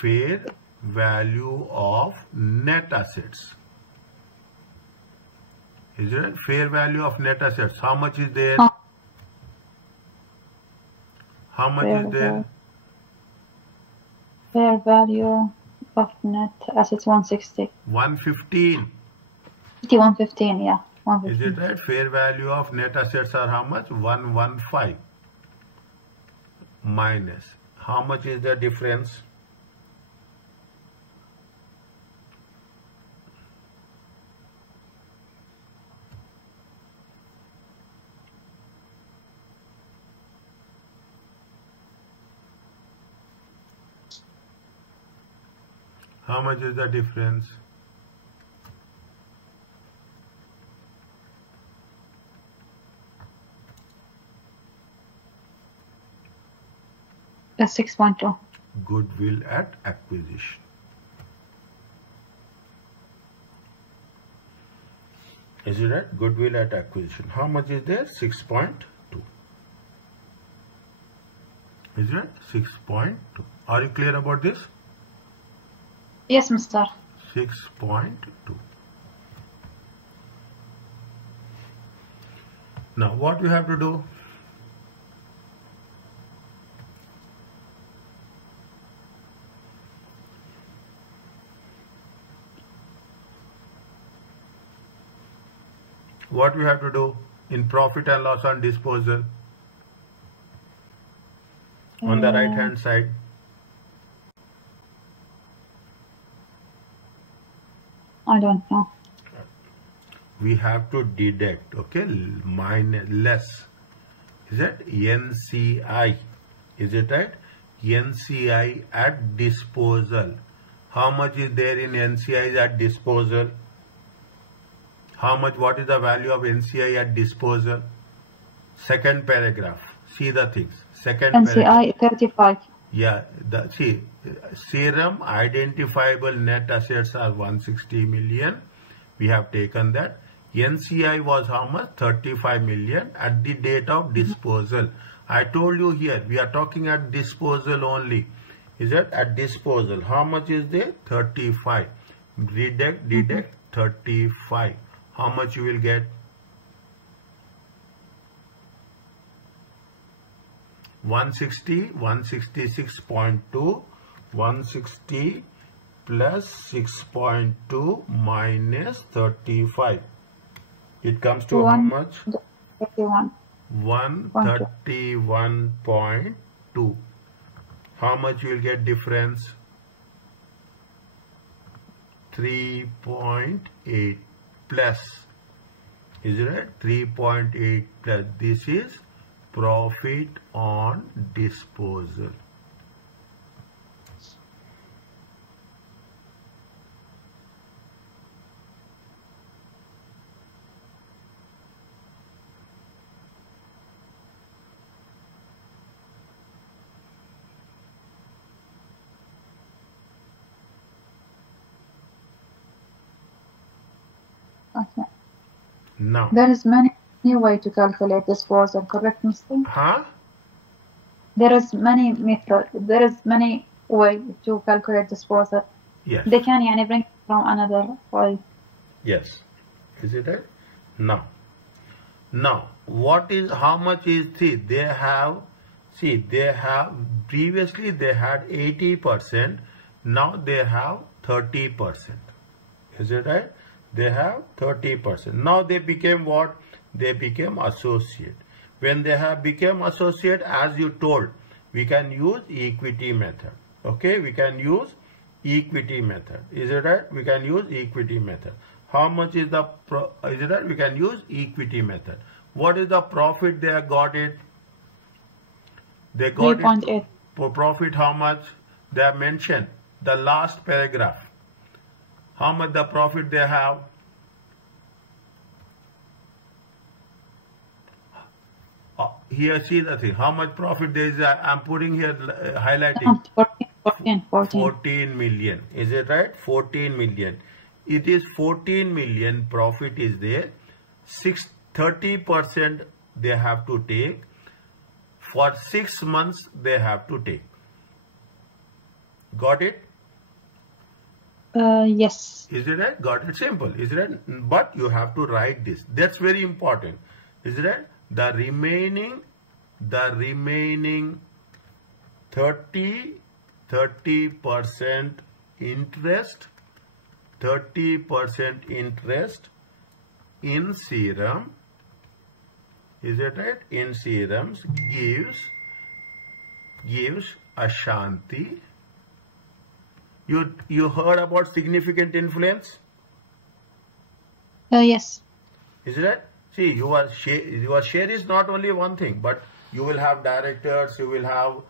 Fair value of net assets. Is it fair value of net assets? How much is there? How much is there? Fair value of net assets 160. 115. 115, yeah. 115. Is it right? Fair value of net assets are how much? 115 minus. How much is the difference? How much is the difference? That's 6.2. Goodwill at acquisition. Is it right? Goodwill at acquisition. How much is there? 6.2. Is it 6.2? Are you clear about this? Yes, Mister. 6.2. Now what we have to do? What we have to do in profit and loss on disposal? On the right hand side. I don't know. We have to deduct, okay, minus less. Is it NCI? Is it right? NCI at disposal. How much is there in NCI at disposal? How much? What is the value of NCI at disposal? Second paragraph. See the things. Second NCI paragraph. 35. Yeah. See, Serum identifiable net assets are 160 million. We have taken that. NCI was how much? 35 million at the date of disposal. I told you here we are talking at disposal only. Is that at disposal? How much is there? 35. Deduct 35. How much you will get? 160, 166.2, 160 plus 6.2 minus 35. It comes to how much? 31. 131.2. How much you will get difference? 3.8 plus. Is it right? 3.8 plus. This is profit on disposal. Okay. Now There is many way to calculate disposal, correct, Mister? huh? There is many method. There is many way to calculate disposal. Yes. They can يعني bring from another way. Yes. Is it right? Now what is, how much is, see they have previously they had 80%, now they have 30%. Is it right? They have 30%. Now they became what? They became associate. When they have become associate, as you told, we can use equity method. Okay, we can use equity method. Is it right? We can use equity method. How much is the is it right? We can use equity method. What is the profit they have got it? They got 3.8. it for profit. How much? They have mentioned the last paragraph. How much the profit they have? Here, see the thing. How much profit there is? I'm putting here, highlighting. 14 million. Is it right? 14 million. It is 14 million profit is there. 30% they have to take. For 6 months they have to take. Got it? Yes. Is it right? Got it? Simple. Is it right? But you have to write this. That's very important. Is it right? The remaining 30% interest, 30% interest in Serum. Is it right? In Serums gives Ashanti. You heard about significant influence? Yes. Is it right? See, your share is not only one thing, but you will have directors, you will have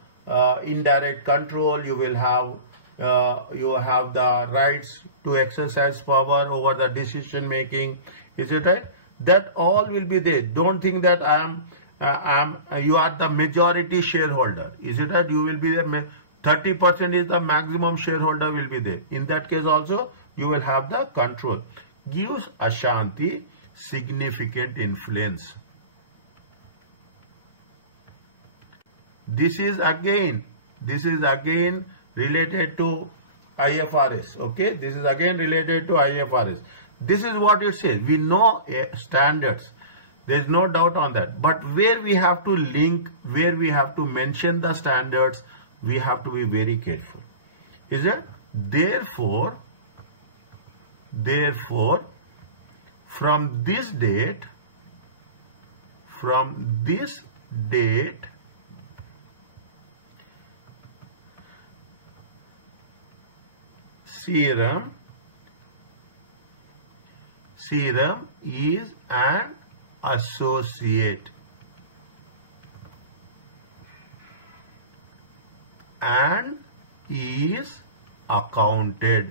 indirect control, you will have you have the rights to exercise power over the decision making. Is it right? That all will be there. Don't think that you are the majority shareholder. Is it right? You will be there. 30% is the maximum shareholder will be there. In that case also, you will have the control. Gives Ashanti significant influence. This is again related to IFRS. Okay, this is again related to IFRS. This is what it says. We know standards. There is no doubt on that. But where we have to link, where we have to mention the standards, we have to be very careful. Is it? Therefore, from this date, serum is an associate and is accounted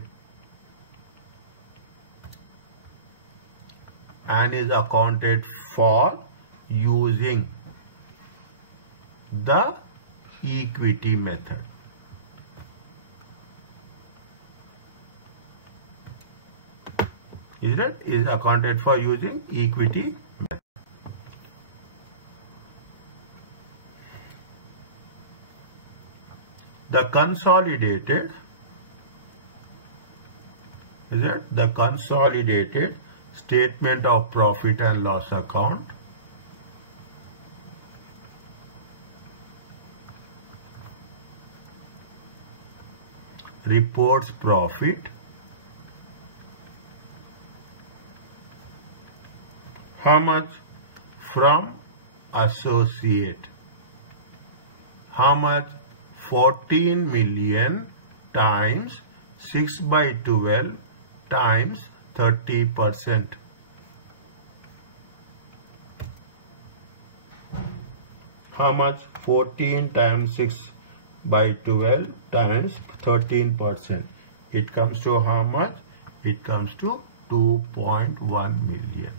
for using the equity method. Is it? Is accounted for using equity method. The consolidated, is it? The consolidated statement of profit and loss account reports profit how much from associate, how much 14 million times 6/12 times 30%. How much? 14 times 6/12 times 13%. It comes to how much? It comes to 2.1 million.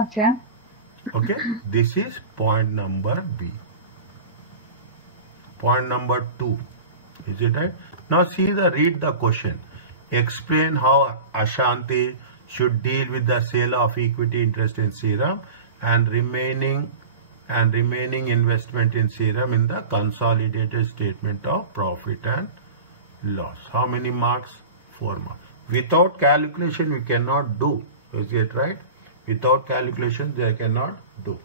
Okay. Okay, this is point number B. Point number 2. Is it right? Now read the question. Explain how Ashanti should deal with the sale of equity interest in Serum and remaining investment in Serum in the consolidated statement of profit and loss. How many marks? 4 marks. Without calculation we cannot do. Is it right? Without calculation they cannot do.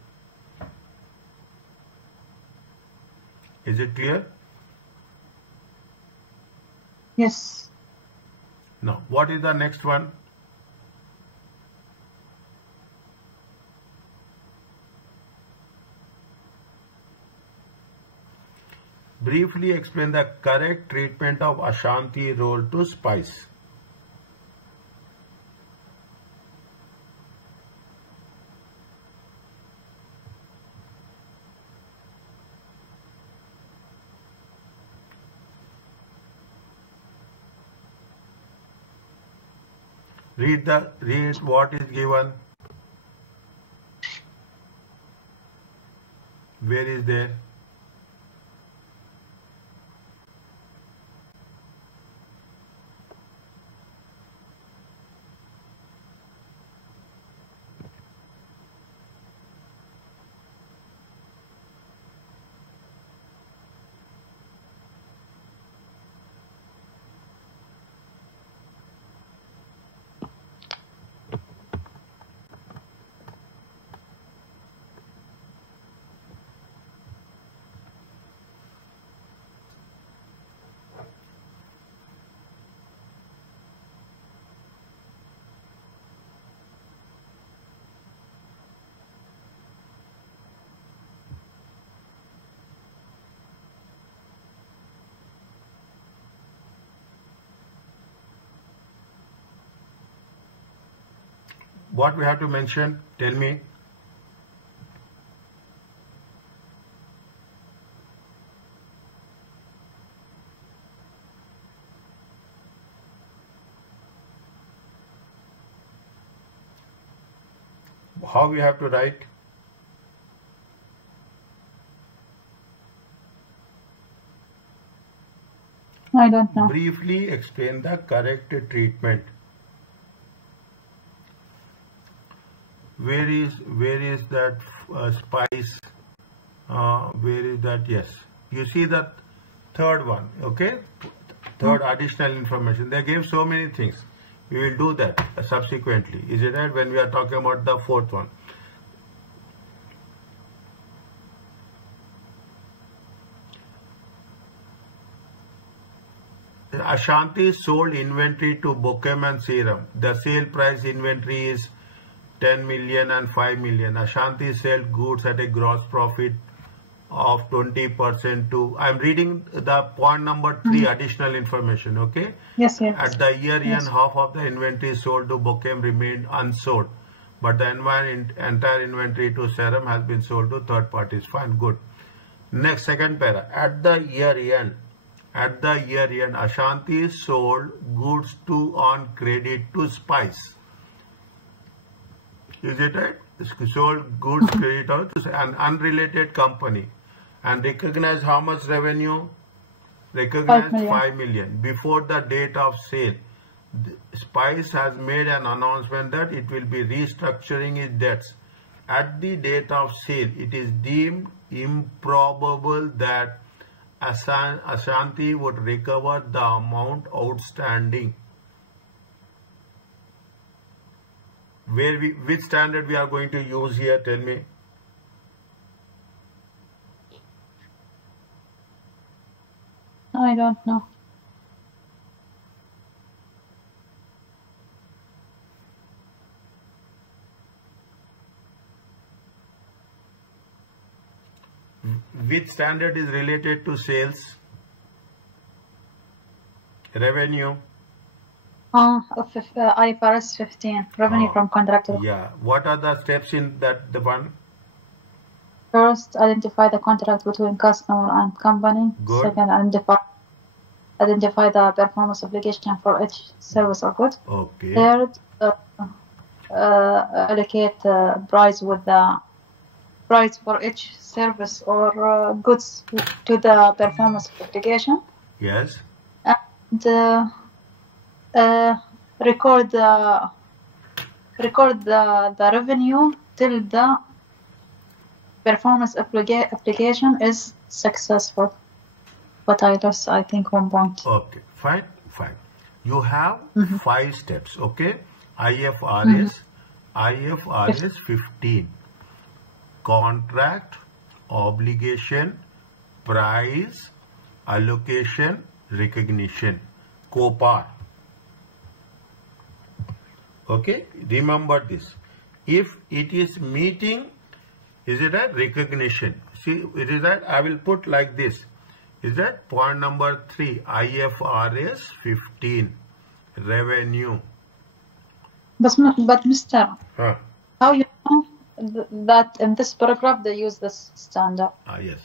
Is it clear? Yes. Now, what is the next one? Briefly explain the correct treatment of Ashanti role to Spice. Read what is given. Where is there? what we have to mention? Tell me. How we have to write? I don't know. Briefly explain the correct treatment. Where is that spice? Where is that? Yes, you see that third one. Okay, third additional information. They gave so many things. We will do that subsequently. Is it right? When we are talking about the fourth one. Ashanti sold inventory to Bokem and Serum. The sale price inventory is 10 million and 5 million. Ashanti sold goods at a gross profit of 20% to, I'm reading the point number 3 additional information, okay? Yes, yes. At the year end, half of the inventory sold to Bokem remained unsold, but the entire inventory to Serum has been sold to third parties. Fine, good. Next, second para. At the year end, Ashanti sold goods on credit to Spice. Is it right? Sold goods credit to an unrelated company and recognized how much revenue? Recognized 5 million. Before the date of sale, Spice has made an announcement that it will be restructuring its debts. At the date of sale, it is deemed improbable that Ashanti would recover the amount outstanding. Which standard we are going to use here? Tell me. I don't know. Which standard is related to sales? Revenue? IFRS 15, revenue from contractor. Yeah. What are the steps in that the one? First, identify the contract between customer and company. Good. Second, identify the performance obligation for each service or good. Okay. Third, allocate price with the price for each service or goods to the performance obligation. Yes. And record the revenue till the performance application is successful. But I lost, I think, 1 point. Okay, fine. You have 5 steps. Okay, IFRS 15. Contract, obligation, price, allocation, recognition, COPAR. Okay, remember this. If it is meeting, is it a recognition? See, it is that I will put like this. Is that point number 3, IFRS 15, revenue. But Mr. How you know that in this paragraph they use this standard? Yes.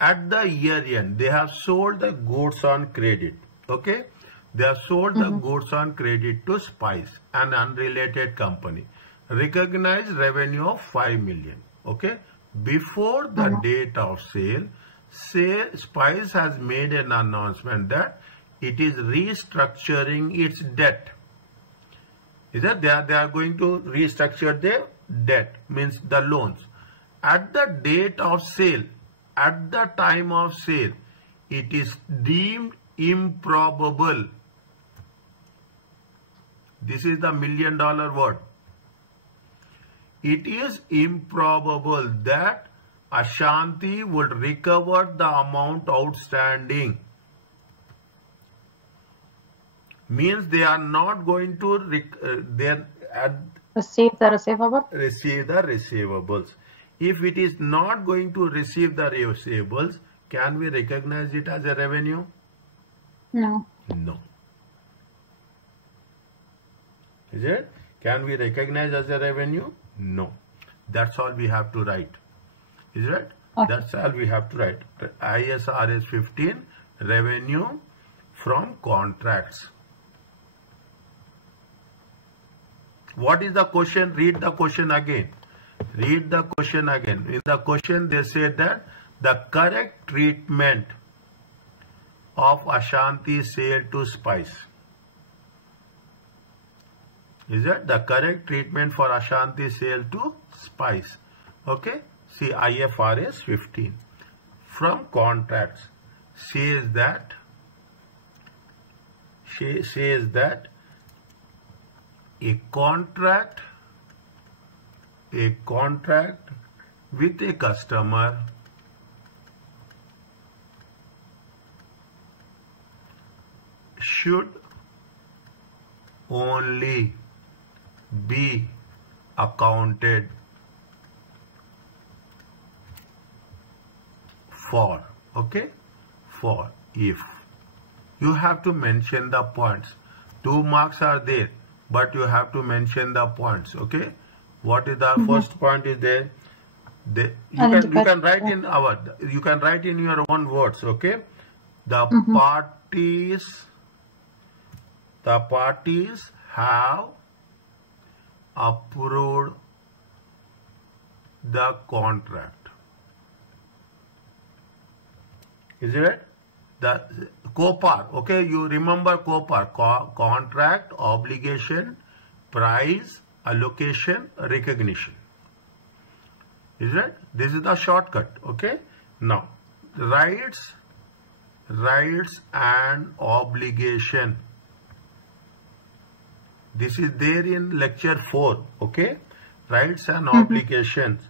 At the year end, they have sold the goods on credit. Okay. They have sold the goods on credit to Spice, an unrelated company. Recognized revenue of 5 million. Okay. Before the date of sale, Spice has made an announcement that it is restructuring its debt. Is that they are going to restructure their debt, means the loans. At the date of sale, at the time of sale, it is deemed improbable. This is the $1 million word. It is improbable that Ashanti would recover the amount outstanding. Means they are not going to receive the receivable? Receive the receivables. If it is not going to receive the receivables, can we recognize it as a revenue? No. No. Is it? Can we recognize as a revenue? No. That's all we have to write. Is it? Okay. That's all we have to write. ISRS 15, revenue from contracts. What is the question? Read the question again. Read the question again. In the question they said that the correct treatment of Ashanti sale to Spice. Is it the correct treatment for Ashanti sale to Spice? Okay. See IFRS 15 from contracts says that a contract with a customer should only be accounted for, okay, for if. You have to mention the points. 2 marks are there, but you have to mention the points, okay. What is the first point is there? You can write in your own words, okay. The parties have approved the contract. Is it? The COPAR, okay, you remember COPAR, contract, obligation, price, allocation, recognition. Is it? This is the shortcut, okay. Now, rights and obligation. This is there in lecture 4, okay. Rights and obligations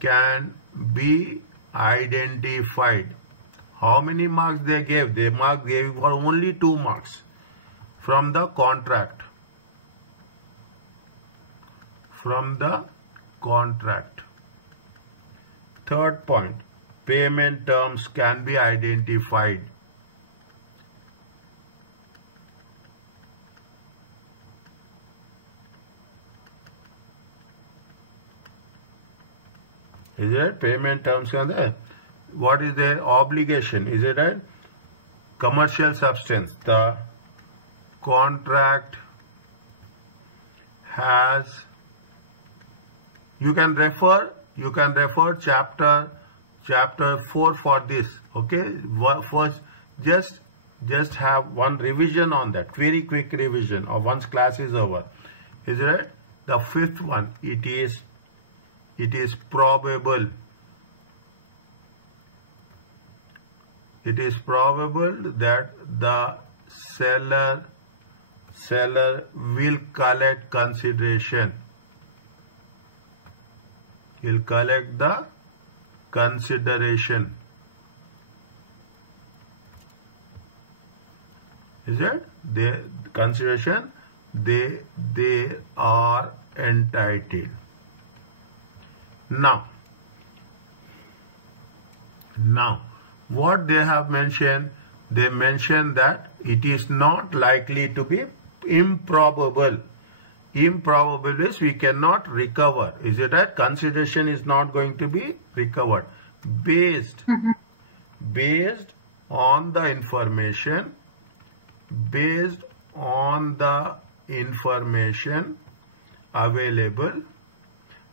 can be identified. How many marks they gave? They gave for only 2 marks from the contract. Third point, payment terms can be identified. Is it? Payment terms are there. What is their obligation? Is it a commercial substance? The contract has, you can refer chapter 4 for this, okay. First just have one revision on that, very quick revision, or once class is over. Is it? The 5th one, it is probable. It is probable that the seller will collect consideration. He'll collect the consideration. Is it? Consideration they are entitled. Now, what they have mentioned, they mentioned that it is not likely to be improbable. Improbable is we cannot recover. Is it right? Consideration is not going to be recovered based on the information available.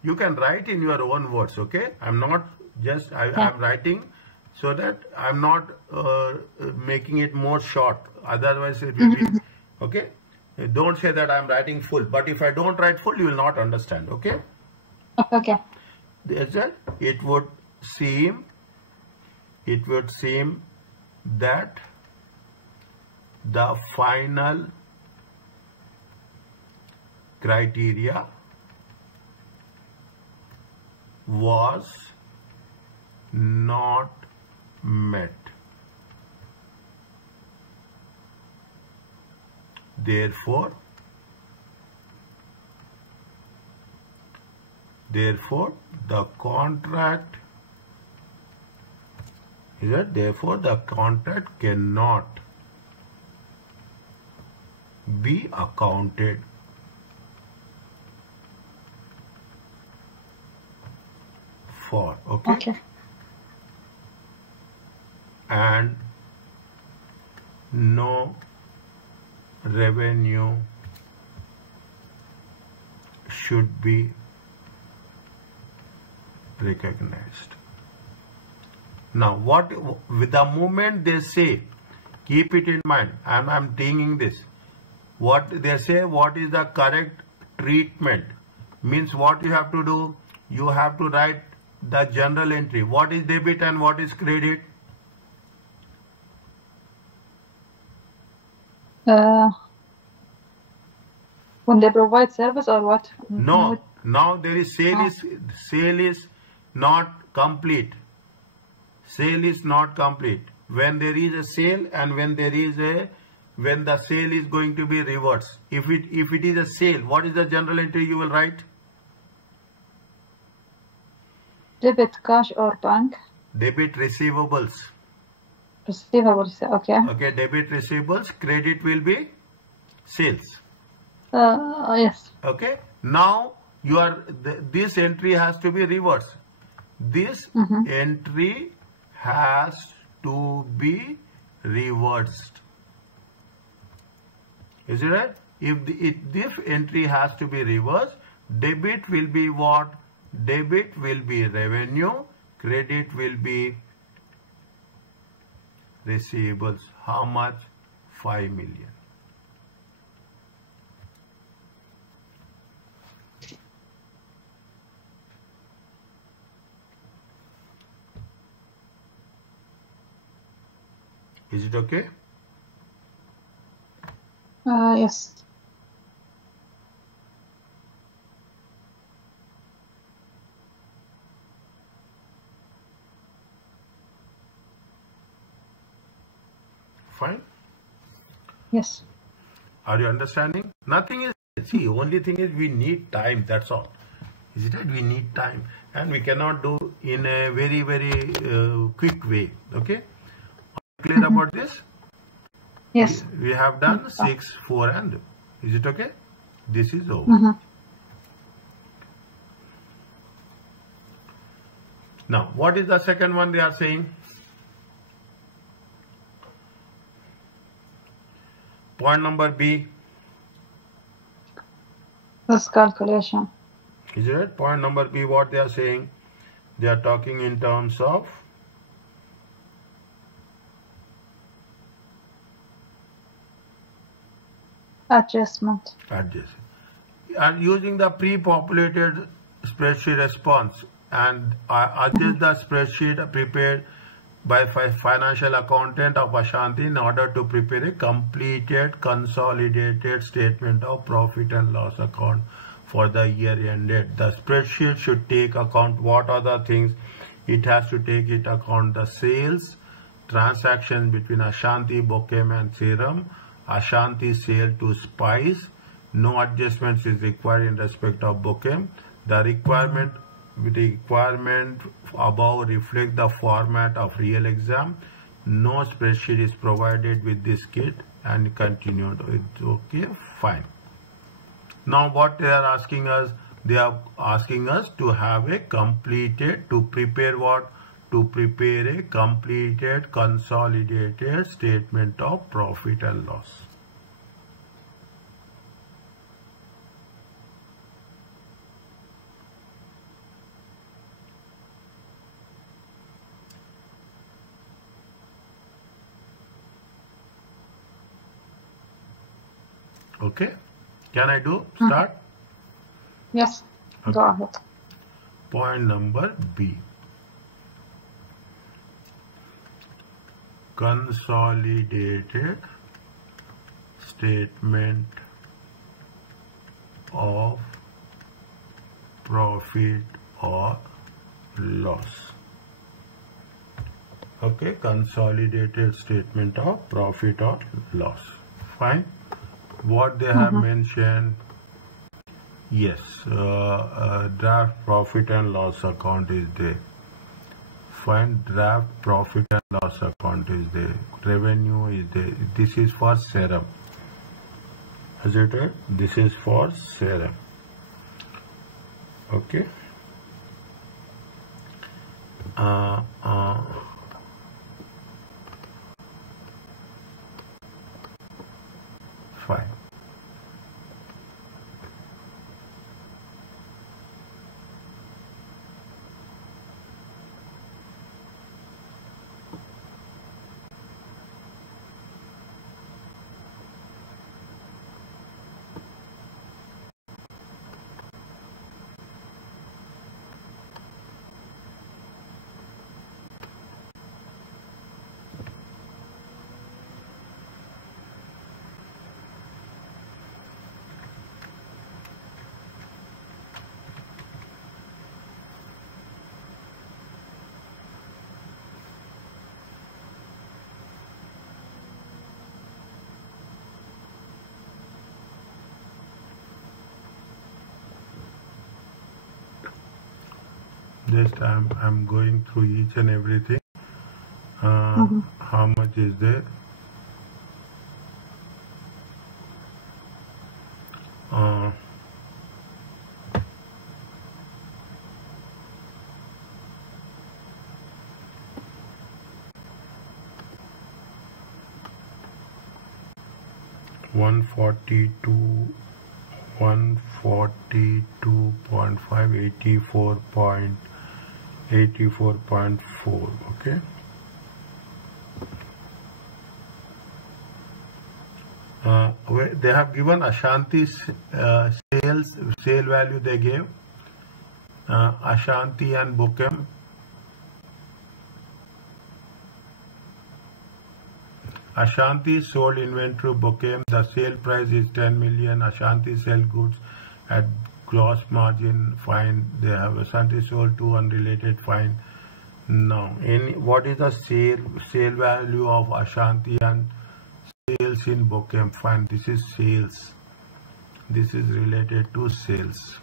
You can write in your own words, okay. I'm not just I'm writing so that I'm not making it more short, otherwise it will be okay. Don't say that I'm writing full, but if I don't write full, you will not understand, okay. Okay. It would seem that the final criteria was not met. Therefore, the contract cannot be accounted for, okay? And no revenue should be recognized. Now, what with the moment they say, keep it in mind. I'm taking this. What they say, what is the correct treatment? Means what you have to do, you have to write the general entry. What is debit and what is credit? When they provide service or what? No, now there is sale is not complete. Sale is not complete. When there is a sale and when the sale is going to be reversed. If it is a sale, what is the general entry you will write? Debit, cash or bank? Debit receivables. Receivables, okay. Okay, debit receivables. Credit will be sales. Yes. Okay. Now this entry has to be reversed. This entry has to be reversed. Is it right? If this entry has to be reversed, debit will be what? Debit will be revenue, credit will be receivables. How much? 5 million. Is it okay? Yes. Fine? Yes. Are you understanding? Nothing is, see, only thing is we need time, that's all. Is it right? We need time and we cannot do in a very, very quick way. Okay? Clear about this? Yes. We have done 6, 4 and is it okay? This is over. Now, what is the second one they are saying? Point number B. This calculation. Is it right? Point number B, what they are saying? They are talking in terms of adjustment. And using the pre-populated spreadsheet response and adjust the spreadsheet prepared by financial accountant of Ashanti in order to prepare a completed consolidated statement of profit and loss account for the year ended. The spreadsheet should take account what are the things. It has to take into account the sales, transactions between Ashanti, Bokem and Serum, Ashanti sale to Spice. No adjustments is required in respect of Bokem. The requirement above reflect the format of real exam. No spreadsheet is provided with this kit and continued. It's okay, fine. Now what they are asking us? They are asking us to have a completed, to prepare what? To prepare a completed consolidated statement of profit and loss. Okay, can I start? Yes, okay. Go ahead. Point number B. Consolidated statement of profit or loss. Okay, consolidated statement of profit or loss. Fine. What they have mentioned, yes, draft profit and loss account is there. Fine, draft profit and loss account is there. Revenue is there. This is for Serum. Is it right? This is for Serum. Okay. Fine. Just I'm going through each and everything. How much is there? 142, 142.5, 84.4. Okay. They have given Ashanti's sale value they gave. Ashanti and Bukem. Ashanti sold inventory Bukem. The sale price is 10 million. Ashanti sell goods at gross margin. Fine. They have Ashanti sold two unrelated. Fine. Now, what is the sale value of Ashanti and sales in Bukem? Fine. This is sales. This is related to sales.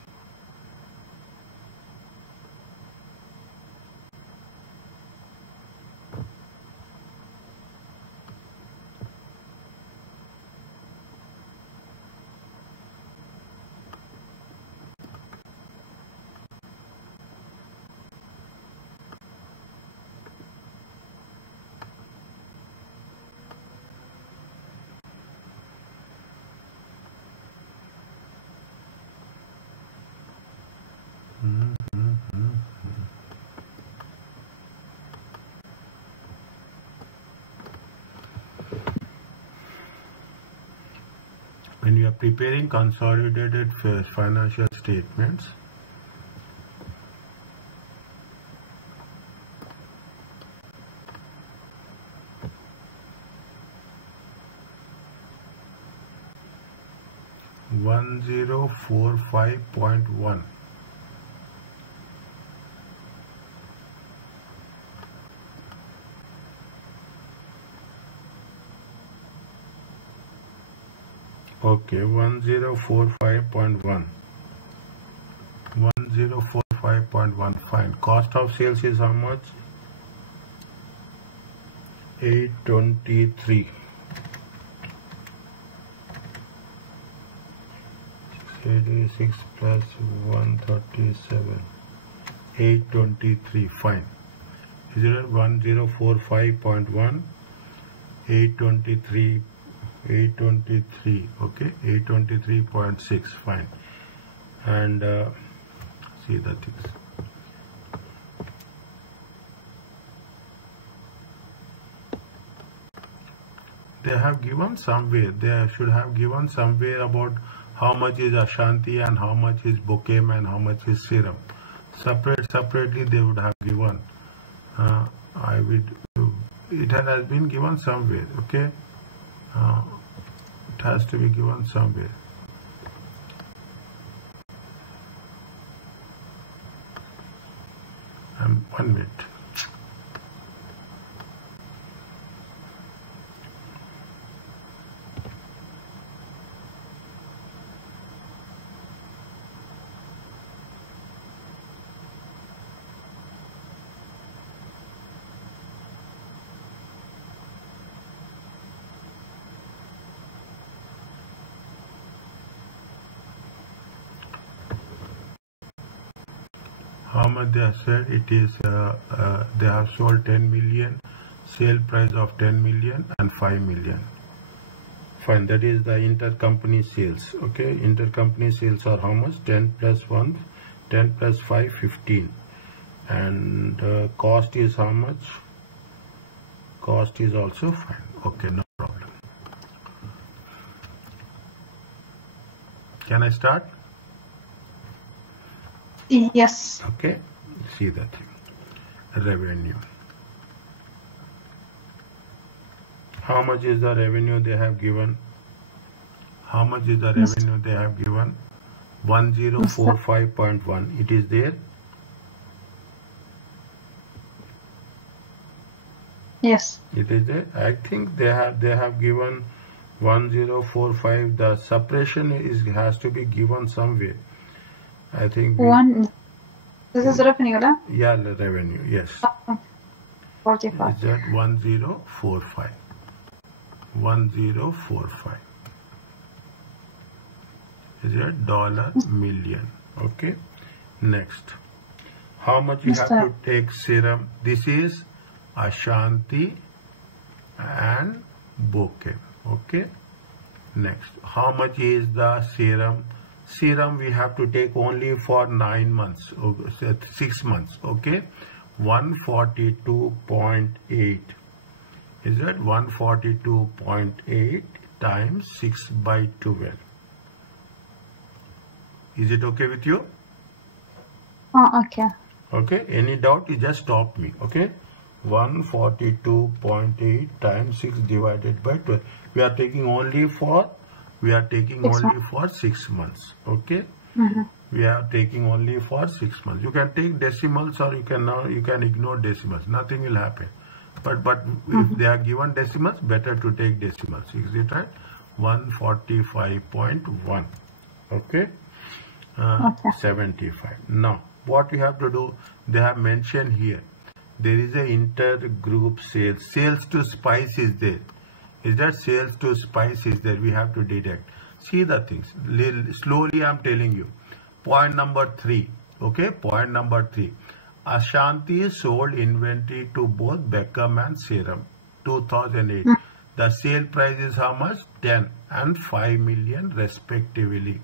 When you are preparing consolidated financial statements, $1045.1. Okay, 1045.1. 1045.1. Fine. Cost of sales is how much? 823. 86 plus 137. 823. Fine. Is it 1045.1? 823. 823. Okay, 823.6. Fine. And see the things. They have given somewhere. They should have given somewhere about how much is Ashanti and how much is Bukem and how much is Serum. Separately they would have given. It has been given somewhere. Okay. It has to be given somewhere. And 1 minute. how much they have said? It is they have sold 10 million, sale price of 10 million and 5 million. Fine, that is the intercompany sales. Okay, intercompany sales are how much? 10 plus 1, 10 plus 5, 15. And cost is how much? Cost is also fine. Okay, no problem. Can I start? Yes. Okay, see the thing. Revenue. How much is the revenue they have given? How much is the revenue they have given? 1045.1. It is there? Yes. It is there. I think they have given 1045. The suppression has to be given somewhere. I think this is revenue, la? Yeah, the revenue, yes. 45. Is that 1045? 1045. Is it $million? Okay. Next. How much you have to take serum? This is Ashanti and bouquet. Okay. Next. How much is the serum? Serum we have to take only for 9 months, 6 months. Okay. 142.8. Is that 142.8 times 6 by 12? Is it okay with you? Okay. Okay. Any doubt? You just stop me. Okay. 142.8 times 6 divided by 12. We are taking only for 6 months. Okay. We are taking only for 6 months. You can take decimals or you can ignore decimals. Nothing will happen. But if they are given decimals, better to take decimals. Is it right? 145.1. Okay. 75. Now, what you have to do? They have mentioned here. There is a intergroup sales. Sales to spice is there. Is that sales to spice is there? We have to deduct. See the things. Slowly I am telling you. Point number 3. Okay. Point number 3. Ashanti sold inventory to both Beckham and Serum. 2008. The sale price is how much? 10 and 5 million respectively.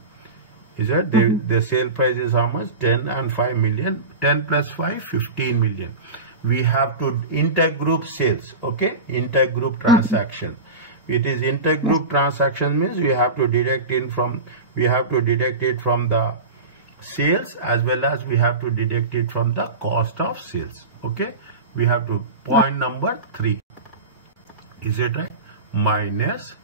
Is that the sale price is how much? 10 and 5 million. 10 plus 5, 15 million. We have to intergroup sales. Okay. Intergroup transaction. It is intergroup transaction means we have to deduct it from the sales as well as we have to deduct it from the cost of sales. Okay. We have to point number 3. Is it right? Minus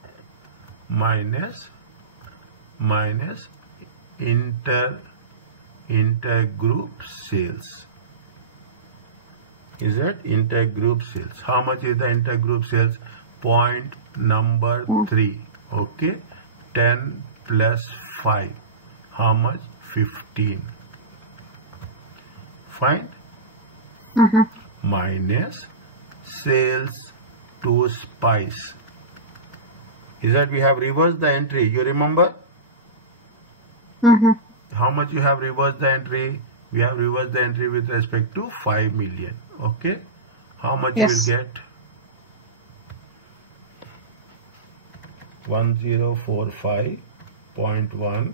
intergroup sales. Is that intergroup sales? How much is the intergroup sales? Point number 3. Okay. 10 plus 5. How much? 15. Fine. Minus sales to spice. Is that we have reversed the entry? You remember? How much you have reversed the entry? We have reversed the entry with respect to 5 million. Okay. How much you will get? 1045.1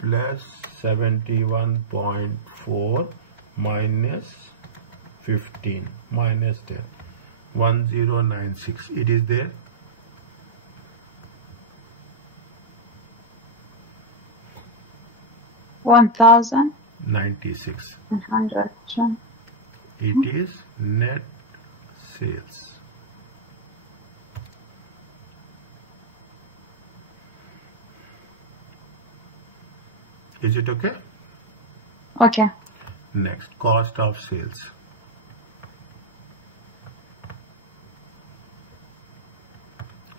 plus 71.4 minus 15 minus 10. 1096. It is there. $1,096. It is net sales. Is it okay? Okay. Next, cost of sales.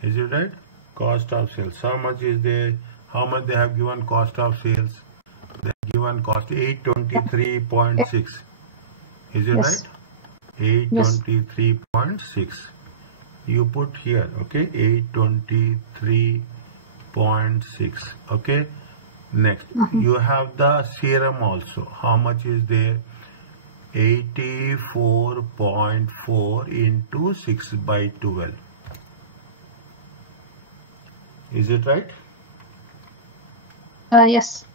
Is it right? Cost of sales. How much is there? How much they have given cost of sales? They have given cost 823.6. Is it right? 823.6. You put here, okay? 823.6. Okay. Next, you have the serum also. How much is there? 84.4 into 6 by 12. Is it right? Yes.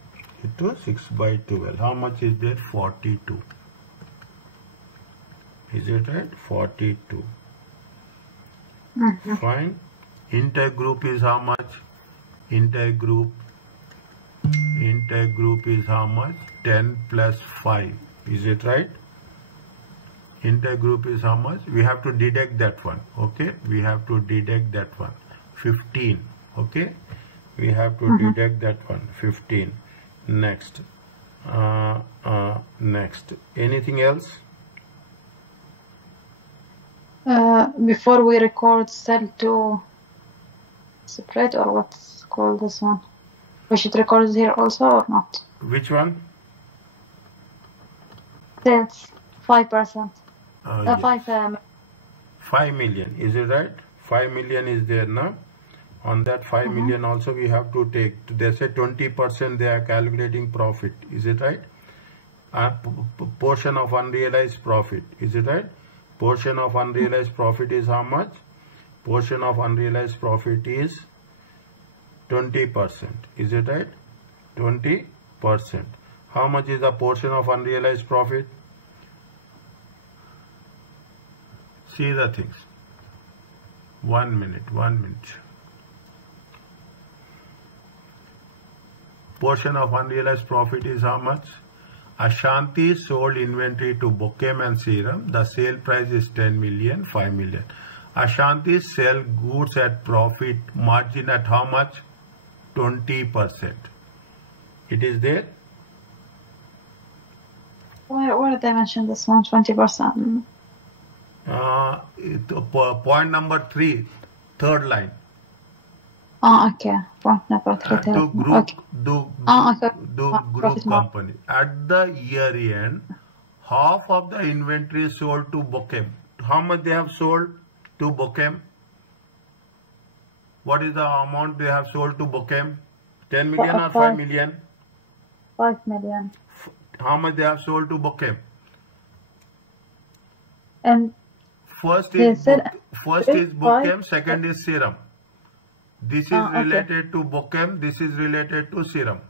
Into 6 by 12. How much is there? 42. Is it right? 42. Fine. Intergroup is how much? Intergroup is how much? 10 plus 5. Is it right? Intergroup is how much? We have to deduct that one. Okay. We have to deduct that one. 15. Okay. We have to deduct that one. 15. Next. Next. Anything else? Before we record cell to separate, or what's called this one? We should record it here also or not? Which one? Sales 5%. Yes. 5 million. Is it right? 5 million is there now. On that 5 million also we have to take. They say 20% they are calculating profit. Is it right? Portion of unrealized profit. Is it right? Portion of unrealized profit is how much? Portion of unrealized profit is 20%. Is it right? 20%. How much is the portion of unrealized profit? See the things. 1 minute. Portion of unrealized profit is how much? Ashanti sold inventory to Bokem and Serum. The sale price is 10 million, 5 million. Ashanti sell goods at profit margin at how much? 20%. It is there? Where did they mention this one? 20%. Point number 3, third line. Okay. Point number 3. Do group company. At the year end, half of the inventory sold to Bokem. How much they have sold to Bokem? What is the amount they have sold to Bokem? 10 million or 5 million? 5 million. How much they have sold to Bokem? And first is Bokem, second is Serum. This is related to Bokem, this is related to Serum.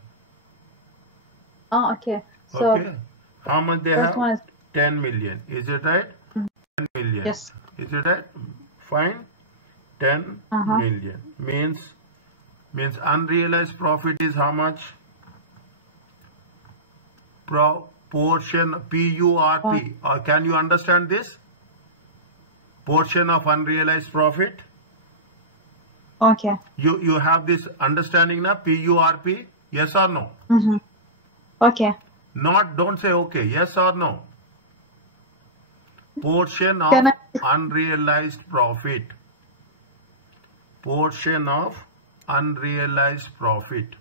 Okay. So okay. How much they have? 10 million. Is it right? 10 million. Yes. Is it right? Fine. 10 million. Means unrealized profit is how much? Portion PURP. Can you understand this? Portion of unrealized profit. Okay. You have this understanding now? PURP. Yes or no? Okay. Don't say okay. Yes or no? Portion of unrealized profit. Portion of unrealized profit.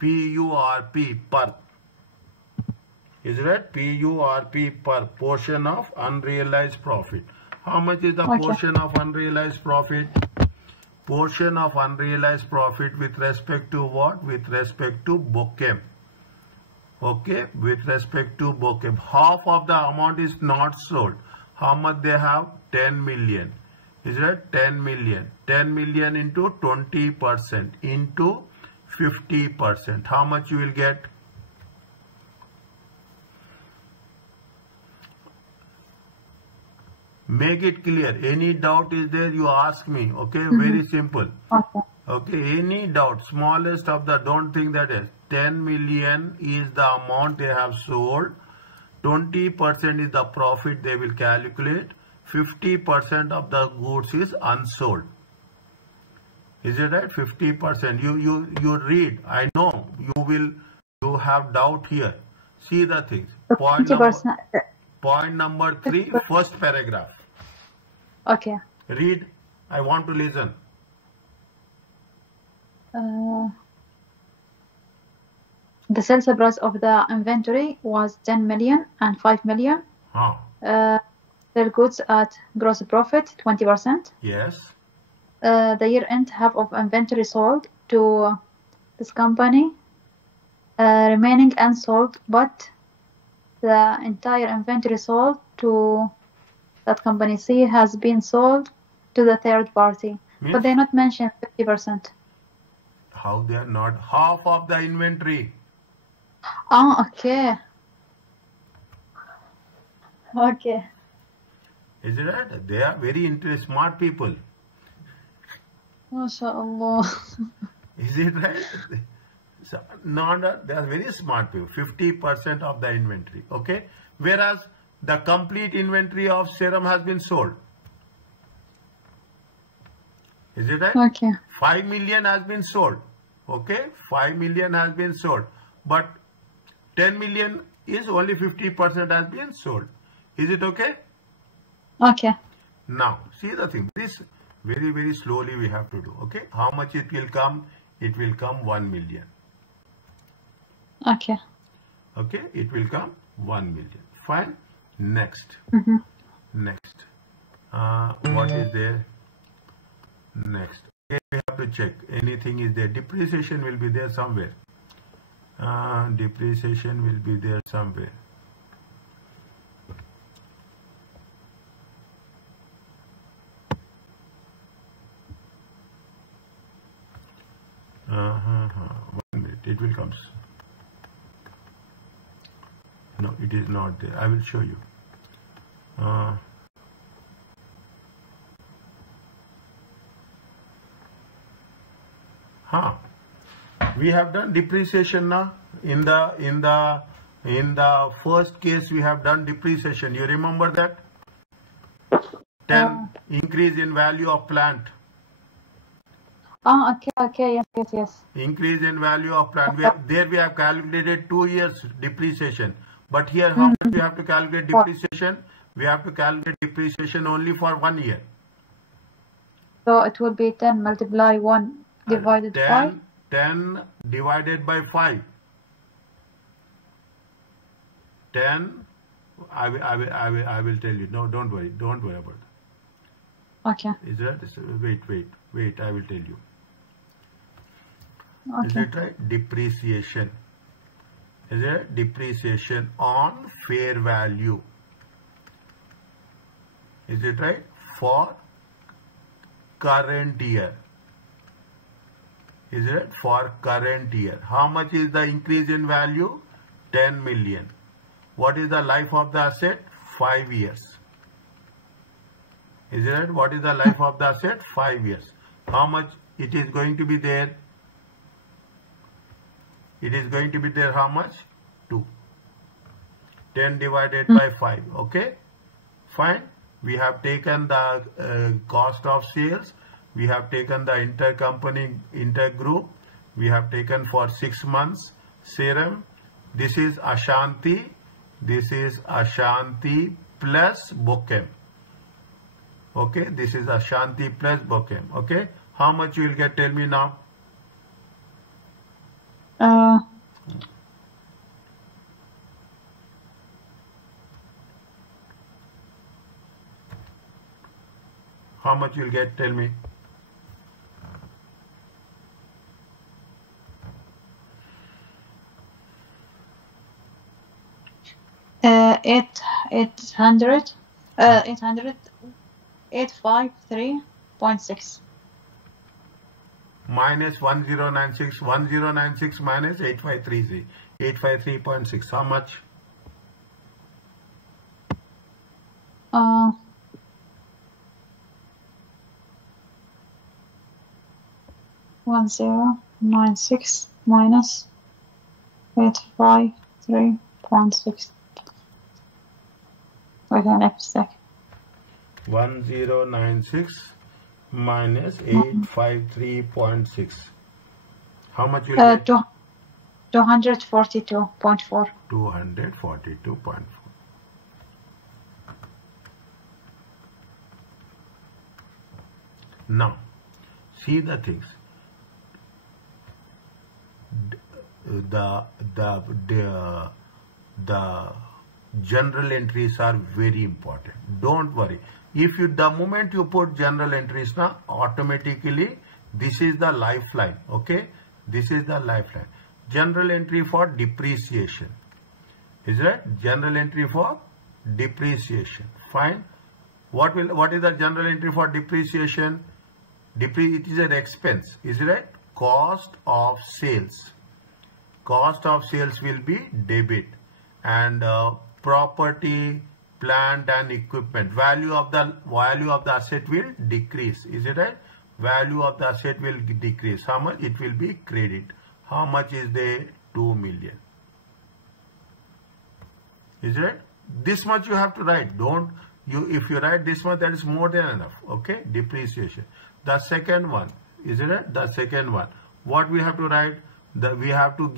PURP per. Is that PURP per? Portion of unrealized profit. How much is the portion of unrealized profit? Portion of unrealized profit with respect to what? With respect to Bokem. Okay, with respect to Bokem. Half of the amount is not sold. How much they have? 10 million. Is that 10 million? 10 million into 20% into 50%. How much you will get? Make it clear. Any doubt is there, you ask me. Okay, very simple. Okay, any doubt, smallest of the, don't think that is. 10 million is the amount they have sold. 20% is the profit they will calculate. 50% of the goods is unsold. Is it right? 50%. You read. I know you have doubt here. See the things. Point number 3, first paragraph. Okay. Read. I want to listen. The sales price of the inventory was 10 million and 5 million. Sell goods at gross profit 20%. Yes. the year end half of inventory sold to this company, remaining unsold, but the entire inventory sold to that company C has been sold to the third party. But they not mention 50%. How they are not? Half of the inventory. Ah, okay. Okay. Is it right? They are very smart people. MashaAllah. Is it right? So, they are very smart people. 50% of the inventory. Okay. Whereas the complete inventory of serum has been sold. Is it right? Okay. 5 million has been sold. Okay. 5 million has been sold. But 10 million is only 50% has been sold. Is it okay? Okay. Now, see the thing. This very slowly we have to do. Okay. How much it will come? It will come 1 million. Okay. Okay. It will come 1 million. Fine. Next. Next. What is there? Next. Okay, we have to check. Anything is there. Depreciation will be there somewhere. Depreciation will be there somewhere. One minute. It will come. No, it is not there. I will show you. We have done depreciation now. In the first case we have done depreciation. You remember that? 10 increase in value of plant. Okay. Yes. Increase in value of plant. We have calculated 2 years depreciation. But here how much we have to calculate depreciation? We have to calculate depreciation only for 1 year. So it will be 10 multiply 1 divided by 5. 10 divided by 5. 10. I will tell you. No, don't worry about it. Okay. Is that? Wait. I will tell you. Okay. Is it right? Depreciation. Is it depreciation on fair value? Is it right? For current year. Is it for current year? How much is the increase in value? 10 million. What is the life of the asset? 5 years. Is it right? What is the life of the asset? 5 years. How much it is going to be there? It is going to be there how much? 2. 10 divided by 5. Okay? Fine. We have taken the cost of sales. We have taken the intercompany, intergroup. We have taken for 6 months serum. This is Ashanti. This is Ashanti plus Bokem. Okay, this is Ashanti plus Bokem. Okay, how much you will get? Tell me now. How much you will get? Tell me. Eight hundred 853.6 minus 1096 minus 8530 853.6. How much? 1096 minus 853.6. Wait a sec. 1096 minus 853.6. How much you get? 242.4. 242.4. Now, see the things. The general entries are very important. Don't worry. If you, the moment you put general entries now, automatically this is the lifeline. Okay, this is the lifeline. General entry for depreciation. Is right? General entry for depreciation. Fine. What is the general entry for depreciation? It is an expense. Is it right? Cost of sales. Cost of sales will be debit, and property, plant and equipment, value of the asset will decrease. Is it right? Value of the asset will decrease. How much? It will be credit. How much is there? 2 million. Is it right? This much you have to write. If you write this much, that is more than enough. Okay, depreciation. The second one, is it right? The second one, what we have to write? We have to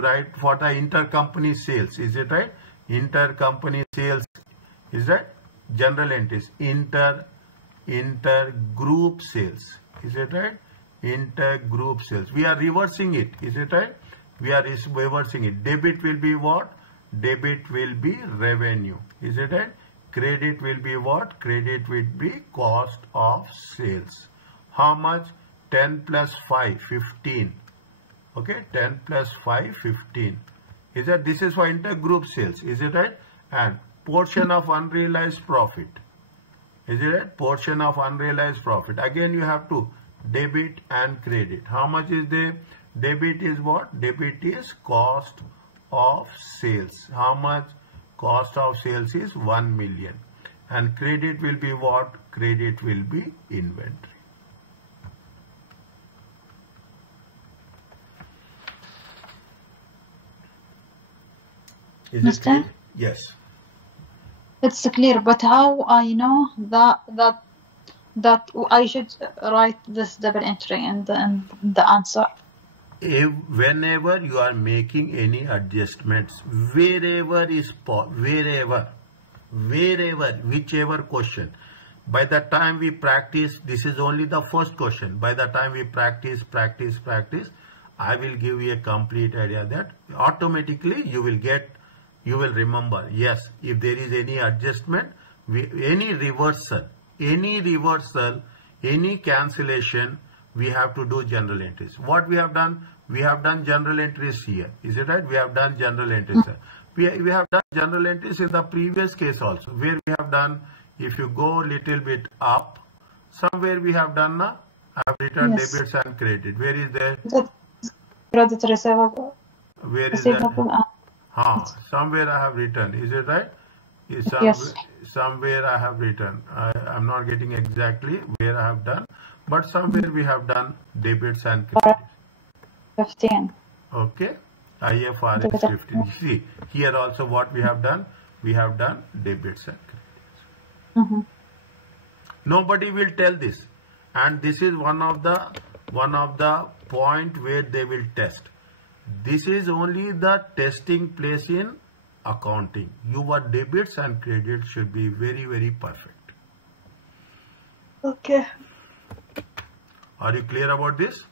write for the intercompany sales. Is it right? Intercompany sales. Is that general entries? Intergroup sales. Is it right? Intergroup sales. We are reversing it. Is it right? We are reversing it. Debit will be what? Debit will be revenue. Is it right? Credit will be what? Credit will be cost of sales. How much? 10 plus 5, 15. Okay, 10 plus 5, 15. Is that this is for intergroup sales? Is it right? And portion of unrealized profit. Is it right? Portion of unrealized profit. Again, you have to debit and credit. How much is there? Debit is what? Debit is cost of sales. How much? Cost of sales is 1 million. And credit will be what? Credit will be inventory. Is it clear? Yes. It's clear, but how I know that I should write this double entry in the answer? Whenever you are making any adjustments, whichever question, by the time we practice, this is only the first question. By the time we practice, I will give you a complete idea that automatically you will remember. Yes, if there is any adjustment, any reversal, any cancellation, we have to do general entries. What we have done? We have done general entries here. Is it right? We have done general entries. We have done general entries in the previous case also, where we have done, if you go little bit up, somewhere we have done, I have written debits and credit. Where is there? Credit receivable. Where is that? Somewhere I have written. Is it right? Yes. Somewhere I have written. I'm not getting exactly where I have done, but somewhere we have done debits and credits. 15. Okay. IFRS 15. See, here also what we have done? We have done debits and credits. Nobody will tell this. And this is one of the point where they will test. This is only the testing place in accounting. Your debits and credits should be very, very perfect. Okay. Are you clear about this?